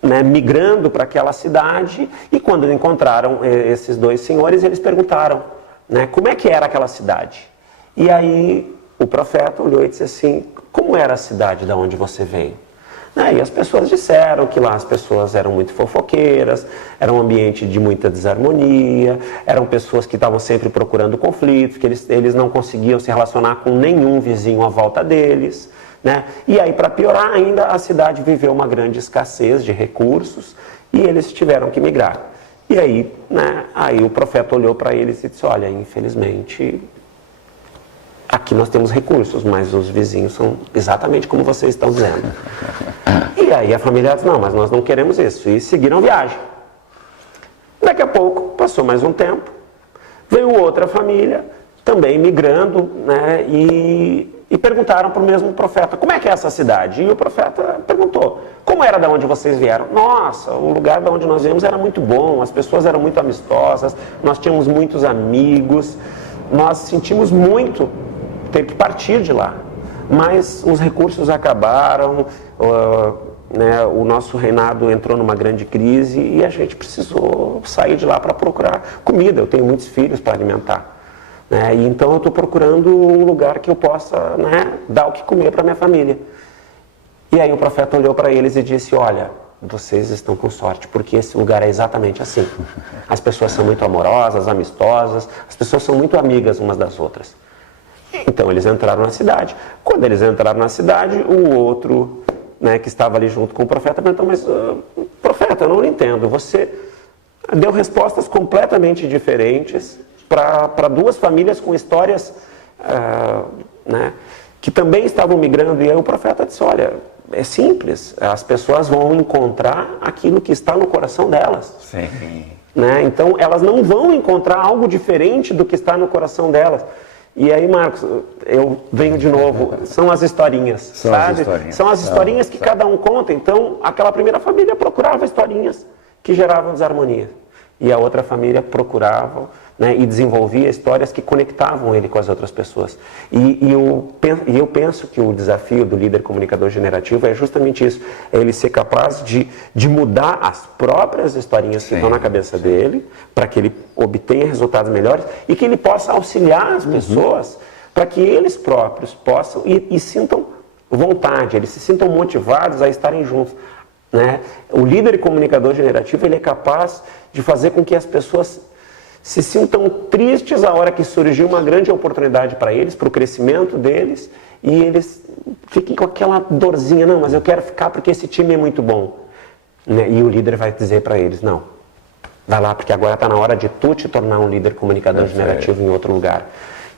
né, migrando para aquela cidade, e quando encontraram esses dois senhores, eles perguntaram, né, como é que era aquela cidade? E aí o Profeta olhou e disse assim, como era a cidade da onde você veio? E as pessoas disseram que lá as pessoas eram muito fofoqueiras, era um ambiente de muita desarmonia, eram pessoas que estavam sempre procurando conflitos, que eles não conseguiam se relacionar com nenhum vizinho à volta deles, né? E aí, para piorar ainda, a cidade viveu uma grande escassez de recursos e eles tiveram que migrar. E aí, né, aí o Profeta olhou para eles e disse, olha, infelizmente, aqui nós temos recursos, mas os vizinhos são exatamente como vocês estão dizendo. E aí a família disse, não, mas nós não queremos isso. E seguiram viagem. Daqui a pouco, passou mais um tempo, veio outra família, também migrando, né, e perguntaram para o mesmo Profeta, como é que é essa cidade? E o Profeta perguntou, como era de onde vocês vieram? Nossa, o lugar de onde nós viemos era muito bom, as pessoas eram muito amistosas, nós tínhamos muitos amigos, nós sentimos muito ter que partir de lá, mas os recursos acabaram, né, o nosso reinado entrou numa grande crise e a gente precisou sair de lá para procurar comida. Eu tenho muitos filhos para alimentar, né, e então eu estou procurando um lugar que eu possa, né, dar o que comer para minha família. E aí o Profeta olhou para eles e disse, olha, vocês estão com sorte, porque esse lugar é exatamente assim. As pessoas são muito amorosas, amistosas, as pessoas são muito amigas umas das outras. Então eles entraram na cidade. Quando eles entraram na cidade, o outro, né, que estava ali junto com o Profeta perguntou, mas Profeta, eu não entendo, você deu respostas completamente diferentes para duas famílias com histórias, né, que também estavam migrando. E aí o Profeta disse, olha, é simples, as pessoas vão encontrar aquilo que está no coração delas. Sim. Né? Então elas não vão encontrar algo diferente do que está no coração delas. E aí, Marcos, eu venho de novo, são as historinhas, sabe? São as historinhas que cada um conta. Então, aquela primeira família procurava historinhas que geravam desarmonia. E a outra família procurava, né, e desenvolvia histórias que conectavam ele com as outras pessoas. E eu penso que o desafio do líder comunicador generativo é justamente isso, é ele ser capaz de mudar as próprias historinhas que estão na cabeça dele, para que ele obtenha resultados melhores e que ele possa auxiliar as pessoas para que eles próprios possam e sintam vontade, eles se sintam motivados a estarem juntos. Né? O líder comunicador generativo, ele é capaz de fazer com que as pessoas se sintam tristes a hora que surgiu uma grande oportunidade para eles, para o crescimento deles, e eles fiquem com aquela dorzinha, não, mas eu quero ficar porque esse time é muito bom. Né? E o líder vai dizer para eles, não, vai lá porque agora está na hora de tu te tornar um líder comunicador generativo em outro lugar.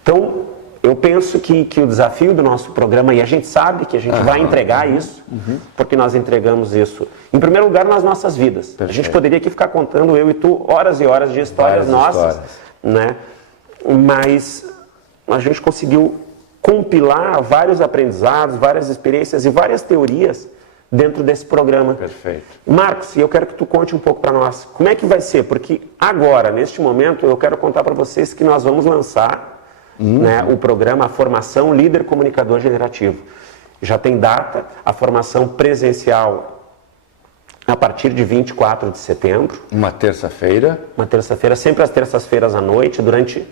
Então, eu penso que o desafio do nosso programa, e a gente sabe que a gente vai entregar isso, porque nós entregamos isso, em primeiro lugar, nas nossas vidas. A gente poderia aqui ficar contando, eu e tu, horas e horas de histórias nossas, né? Mas a gente conseguiu compilar vários aprendizados, várias experiências e várias teorias dentro desse programa. Perfeito. Marcos, eu quero que tu conte um pouco para nós, como é que vai ser? Porque agora, neste momento, eu quero contar para vocês que nós vamos lançar né, o programa, a formação Líder Comunicador Generativo. Já tem data, a formação presencial a partir de 24 de setembro. Uma terça-feira. Uma terça-feira, sempre às terças-feiras à noite, durante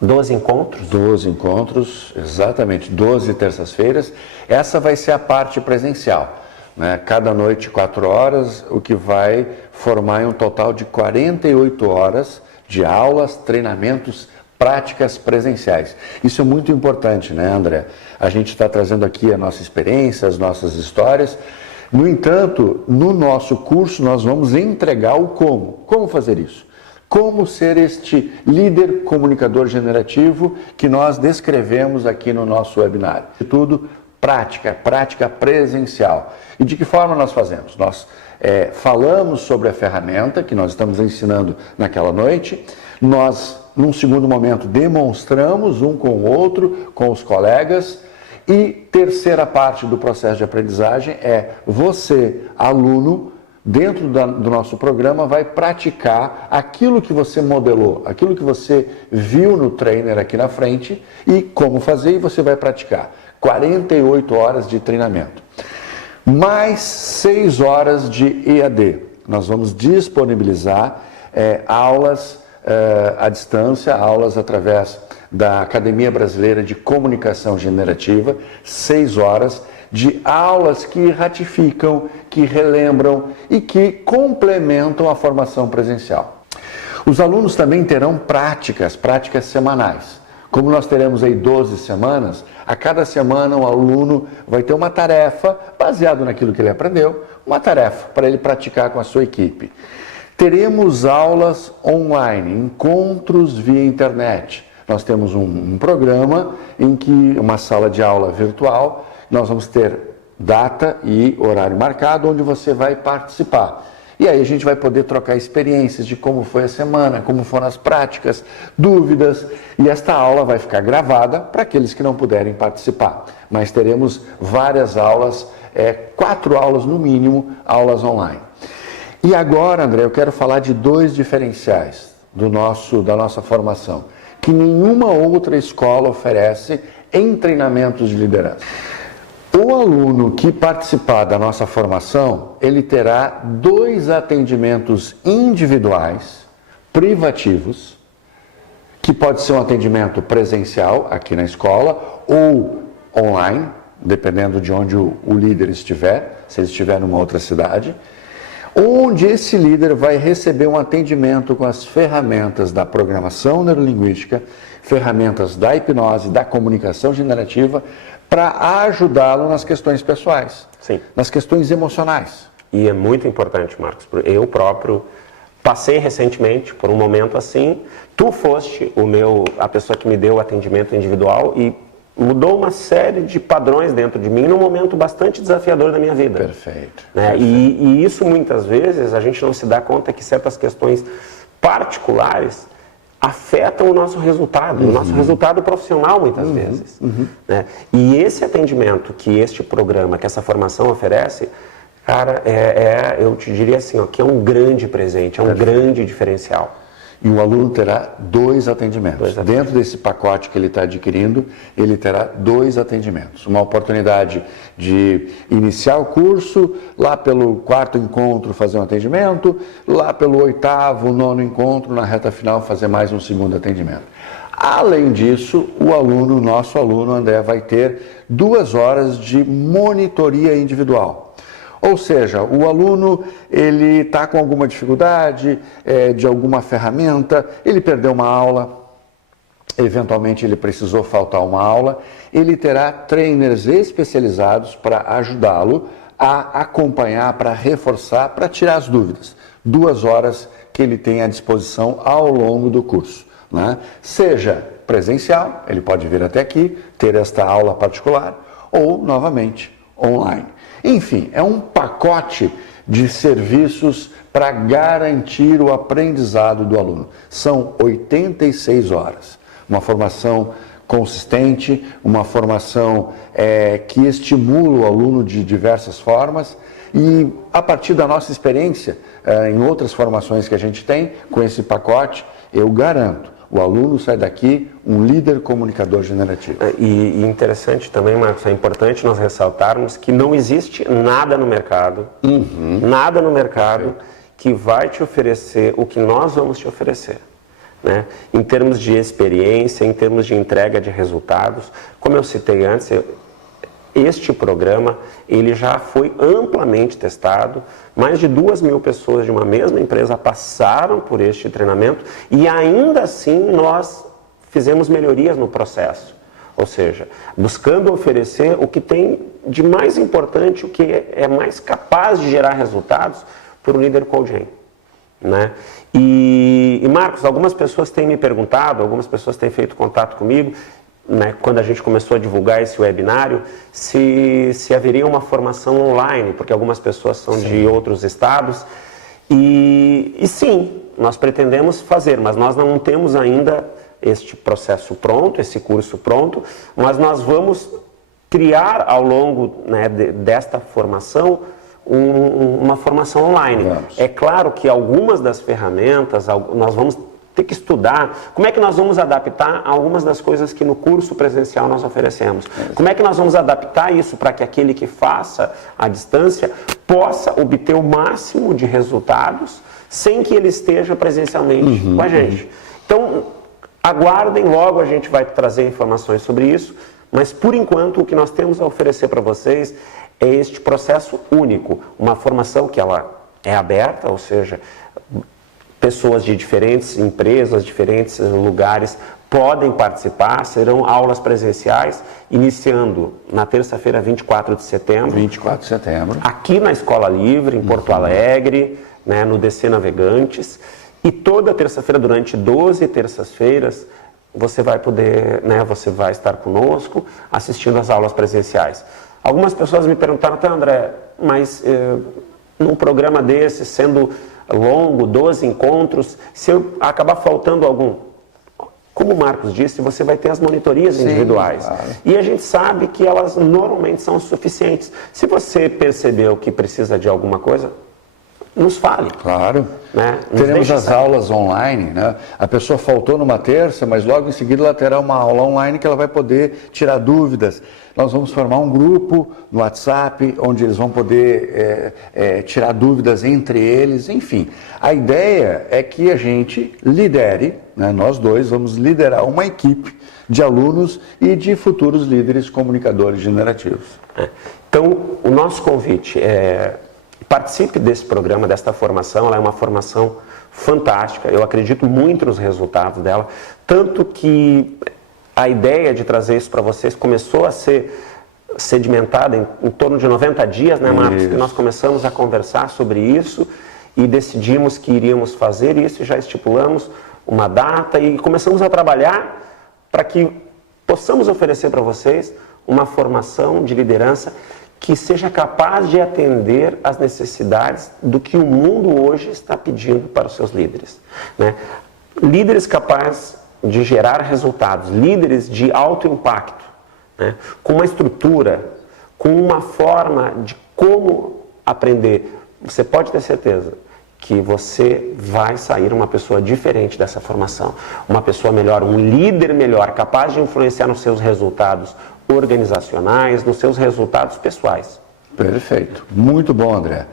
12 encontros. 12 encontros, exatamente, 12 terças-feiras. Essa vai ser a parte presencial. Né? Cada noite 4 horas, o que vai formar um total de 48 horas de aulas, treinamentos, práticas presenciais. Isso é muito importante, né, André? A gente está trazendo aqui a nossa experiência, as nossas histórias. No entanto, no nosso curso nós vamos entregar o como. Como fazer isso? Como ser este líder comunicador generativo que nós descrevemos aqui no nosso webinário. De tudo, prática presencial. E de que forma nós fazemos? Nós falamos sobre a ferramenta que nós estamos ensinando naquela noite. Nós, num segundo momento, demonstramos um com o outro, com os colegas. E terceira parte do processo de aprendizagem é você, aluno, dentro do nosso programa, vai praticar aquilo que você modelou, aquilo que você viu no trainer aqui na frente e como fazer, e você vai praticar. 48 horas de treinamento. Mais 6 horas de EAD. Nós vamos disponibilizar aulas à distância, aulas através da Academia Brasileira de Comunicação Generativa, 6 horas de aulas que ratificam, que relembram e que complementam a formação presencial. Os alunos também terão práticas semanais. Como nós teremos aí 12 semanas, a cada semana o aluno vai ter uma tarefa, baseado naquilo que ele aprendeu, uma tarefa para ele praticar com a sua equipe. Teremos aulas online, encontros via internet. Nós temos um programa em que, uma sala de aula virtual, nós vamos ter data e horário marcado onde você vai participar. E aí a gente vai poder trocar experiências de como foi a semana, como foram as práticas, dúvidas. E esta aula vai ficar gravada para aqueles que não puderem participar. Mas teremos várias aulas, 4 aulas no mínimo, aulas online. E agora, André, eu quero falar de 2 diferenciais da nossa formação, que nenhuma outra escola oferece em treinamentos de liderança. O aluno que participar da nossa formação, ele terá 2 atendimentos individuais, privativos, que pode ser um atendimento presencial aqui na escola ou online, dependendo de onde o líder estiver, se ele estiver numa outra cidade, onde esse líder vai receber um atendimento com as ferramentas da programação neurolinguística, ferramentas da hipnose, da comunicação generativa, para ajudá-lo nas questões pessoais, Sim. nas questões emocionais. E é muito importante, Marcos, eu próprio passei recentemente por um momento assim, tu foste a pessoa que me deu o atendimento individual e mudou uma série de padrões dentro de mim num momento bastante desafiador da minha vida. Perfeito. Né? Perfeito. E isso muitas vezes a gente não se dá conta que certas questões particulares afetam o nosso resultado, o nosso resultado profissional muitas vezes. Né? E esse atendimento que este programa, que essa formação oferece, cara, eu te diria assim, ó, que é um grande presente, é um grande diferencial. E o aluno terá 2 atendimentos. Dentro desse pacote que ele está adquirindo, ele terá 2 atendimentos. Uma oportunidade de iniciar o curso, lá pelo 4º encontro fazer um atendimento, lá pelo 8º, 9º encontro, na reta final fazer mais um 2º atendimento. Além disso, o aluno, nosso aluno André, vai ter 2 horas de monitoria individual. Ou seja, o aluno, ele está com alguma dificuldade de alguma ferramenta, ele perdeu uma aula, eventualmente ele precisou faltar uma aula, ele terá trainers especializados para ajudá-lo a acompanhar, para reforçar, para tirar as dúvidas. 2 horas que ele tem à disposição ao longo do curso, né? Seja presencial, ele pode vir até aqui, ter esta aula particular, ou, novamente, online. Enfim, é um pacote de serviços para garantir o aprendizado do aluno. São 86 horas. Uma formação consistente, uma formação que estimula o aluno de diversas formas e, a partir da nossa experiência, em outras formações que a gente tem, com esse pacote, eu garanto, o aluno sai daqui um líder comunicador generativo. E interessante também, Marcos, é importante nós ressaltarmos que não existe nada no mercado, que vai te oferecer o que nós vamos te oferecer. Né? Em termos de experiência, em termos de entrega de resultados, como eu citei antes, este programa ele já foi amplamente testado, mais de 2.000 pessoas de uma mesma empresa passaram por este treinamento e ainda assim nós fizemos melhorias no processo, ou seja, buscando oferecer o que tem de mais importante, o que é mais capaz de gerar resultados para o líder coaching. Né? E Marcos, algumas pessoas têm me perguntado, algumas pessoas têm feito contato comigo, né, quando a gente começou a divulgar esse webinário, se haveria uma formação online, porque algumas pessoas são de outros estados, e sim, nós pretendemos fazer, mas nós não temos ainda este processo pronto, esse curso pronto, mas nós vamos criar ao longo, né, desta formação, uma formação online. É claro que algumas das ferramentas, nós vamos ter que estudar como é que nós vamos adaptar algumas das coisas que no curso presencial nós oferecemos. Como é que nós vamos adaptar isso para que aquele que faça à distância possa obter o máximo de resultados sem que ele esteja presencialmente com a gente. Então, aguardem, logo a gente vai trazer informações sobre isso, mas por enquanto o que nós temos a oferecer para vocês é este processo único, uma formação que ela é aberta, ou seja, pessoas de diferentes empresas, diferentes lugares podem participar, serão aulas presenciais, iniciando na terça-feira, 24 de setembro. 24 de setembro. Aqui na Escola Livre, em Porto Alegre, né, no DC Navegantes. E toda terça-feira, durante 12 terças-feiras, você vai poder, né, você vai estar conosco assistindo às aulas presenciais. Algumas pessoas me perguntaram, tá, André, mas num programa desse, sendo longo, 12 encontros, se eu acabar faltando algum, como o Marcos disse, você vai ter as monitorias individuais. Claro. E a gente sabe que elas normalmente são suficientes. Se você percebeu que precisa de alguma coisa, nos fale. Claro. Né? Teremos as aulas online, né? A pessoa faltou numa terça, mas logo em seguida ela terá uma aula online que ela vai poder tirar dúvidas. Nós vamos formar um grupo no WhatsApp, onde eles vão poder tirar dúvidas entre eles, enfim. A ideia é que a gente lidere, né? Nós dois vamos liderar uma equipe de alunos e de futuros líderes comunicadores generativos. Então, o nosso convite é: participe desse programa, desta formação. Ela é uma formação fantástica, eu acredito muito nos resultados dela, tanto que a ideia de trazer isso para vocês começou a ser sedimentada em torno de 90 dias, né, Marcos? Que nós começamos a conversar sobre isso e decidimos que iríamos fazer isso e já estipulamos uma data e começamos a trabalhar para que possamos oferecer para vocês uma formação de liderança que seja capaz de atender às necessidades do que o mundo hoje está pedindo para os seus líderes, né? líderes capazes de gerar resultados, líderes de alto impacto, né? Com uma estrutura, com uma forma de como aprender. Você pode ter certeza que você vai sair uma pessoa diferente dessa formação, uma pessoa melhor, um líder melhor, capaz de influenciar nos seus resultados organizacionais, nos seus resultados pessoais. Perfeito. Muito bom, André.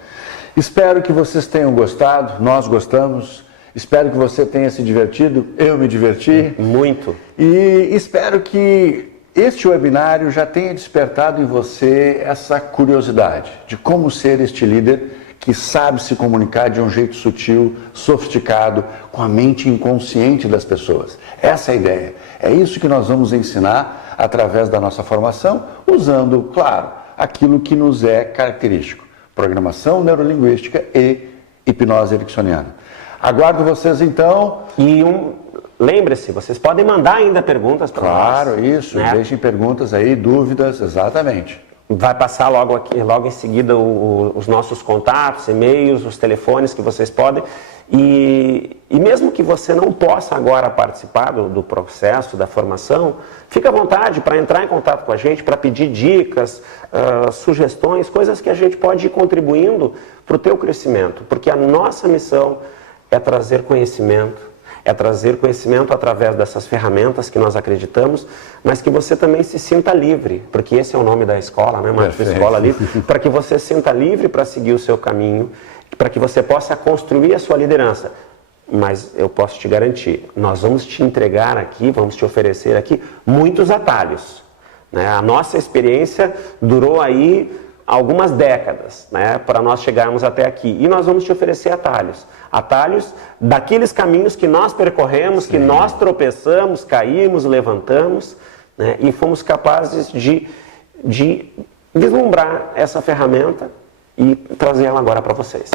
Espero que vocês tenham gostado, nós gostamos. Espero que você tenha se divertido, eu me diverti. Muito. E espero que este webinário já tenha despertado em você essa curiosidade de como ser este líder que sabe se comunicar de um jeito sutil, sofisticado, com a mente inconsciente das pessoas. Essa é a ideia. É isso que nós vamos ensinar através da nossa formação, usando, claro, aquilo que nos é característico: programação neurolinguística e hipnose ericksoniana. Aguardo vocês então. E lembre-se, vocês podem mandar ainda perguntas para nós. Claro, isso. Né? Deixem perguntas aí, dúvidas, exatamente. Vai passar logo em seguida os nossos contatos, e-mails, os telefones que vocês podem. E mesmo que você não possa agora participar do processo da formação, fique à vontade para entrar em contato com a gente, para pedir dicas, sugestões, coisas que a gente pode ir contribuindo para o teu crescimento. Porque a nossa missão é trazer conhecimento através dessas ferramentas que nós acreditamos, mas que você também se sinta livre, porque esse é o nome da escola, né? Uma escola livre, para que você se sinta livre para seguir o seu caminho, para que você possa construir a sua liderança. Mas eu posso te garantir, nós vamos te entregar aqui, vamos te oferecer aqui muitos atalhos, né? A nossa experiência durou aí algumas décadas, né, para nós chegarmos até aqui. E nós vamos te oferecer atalhos daqueles caminhos que nós percorremos, que nós tropeçamos, caímos, levantamos, né, e fomos capazes de vislumbrar essa ferramenta e trazer ela agora para vocês.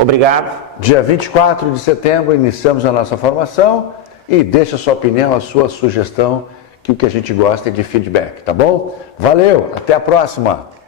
Obrigado. Dia 24 de setembro iniciamos a nossa formação e deixa a sua opinião, a sua sugestão, que o que a gente gosta é de feedback, tá bom? Valeu, até a próxima!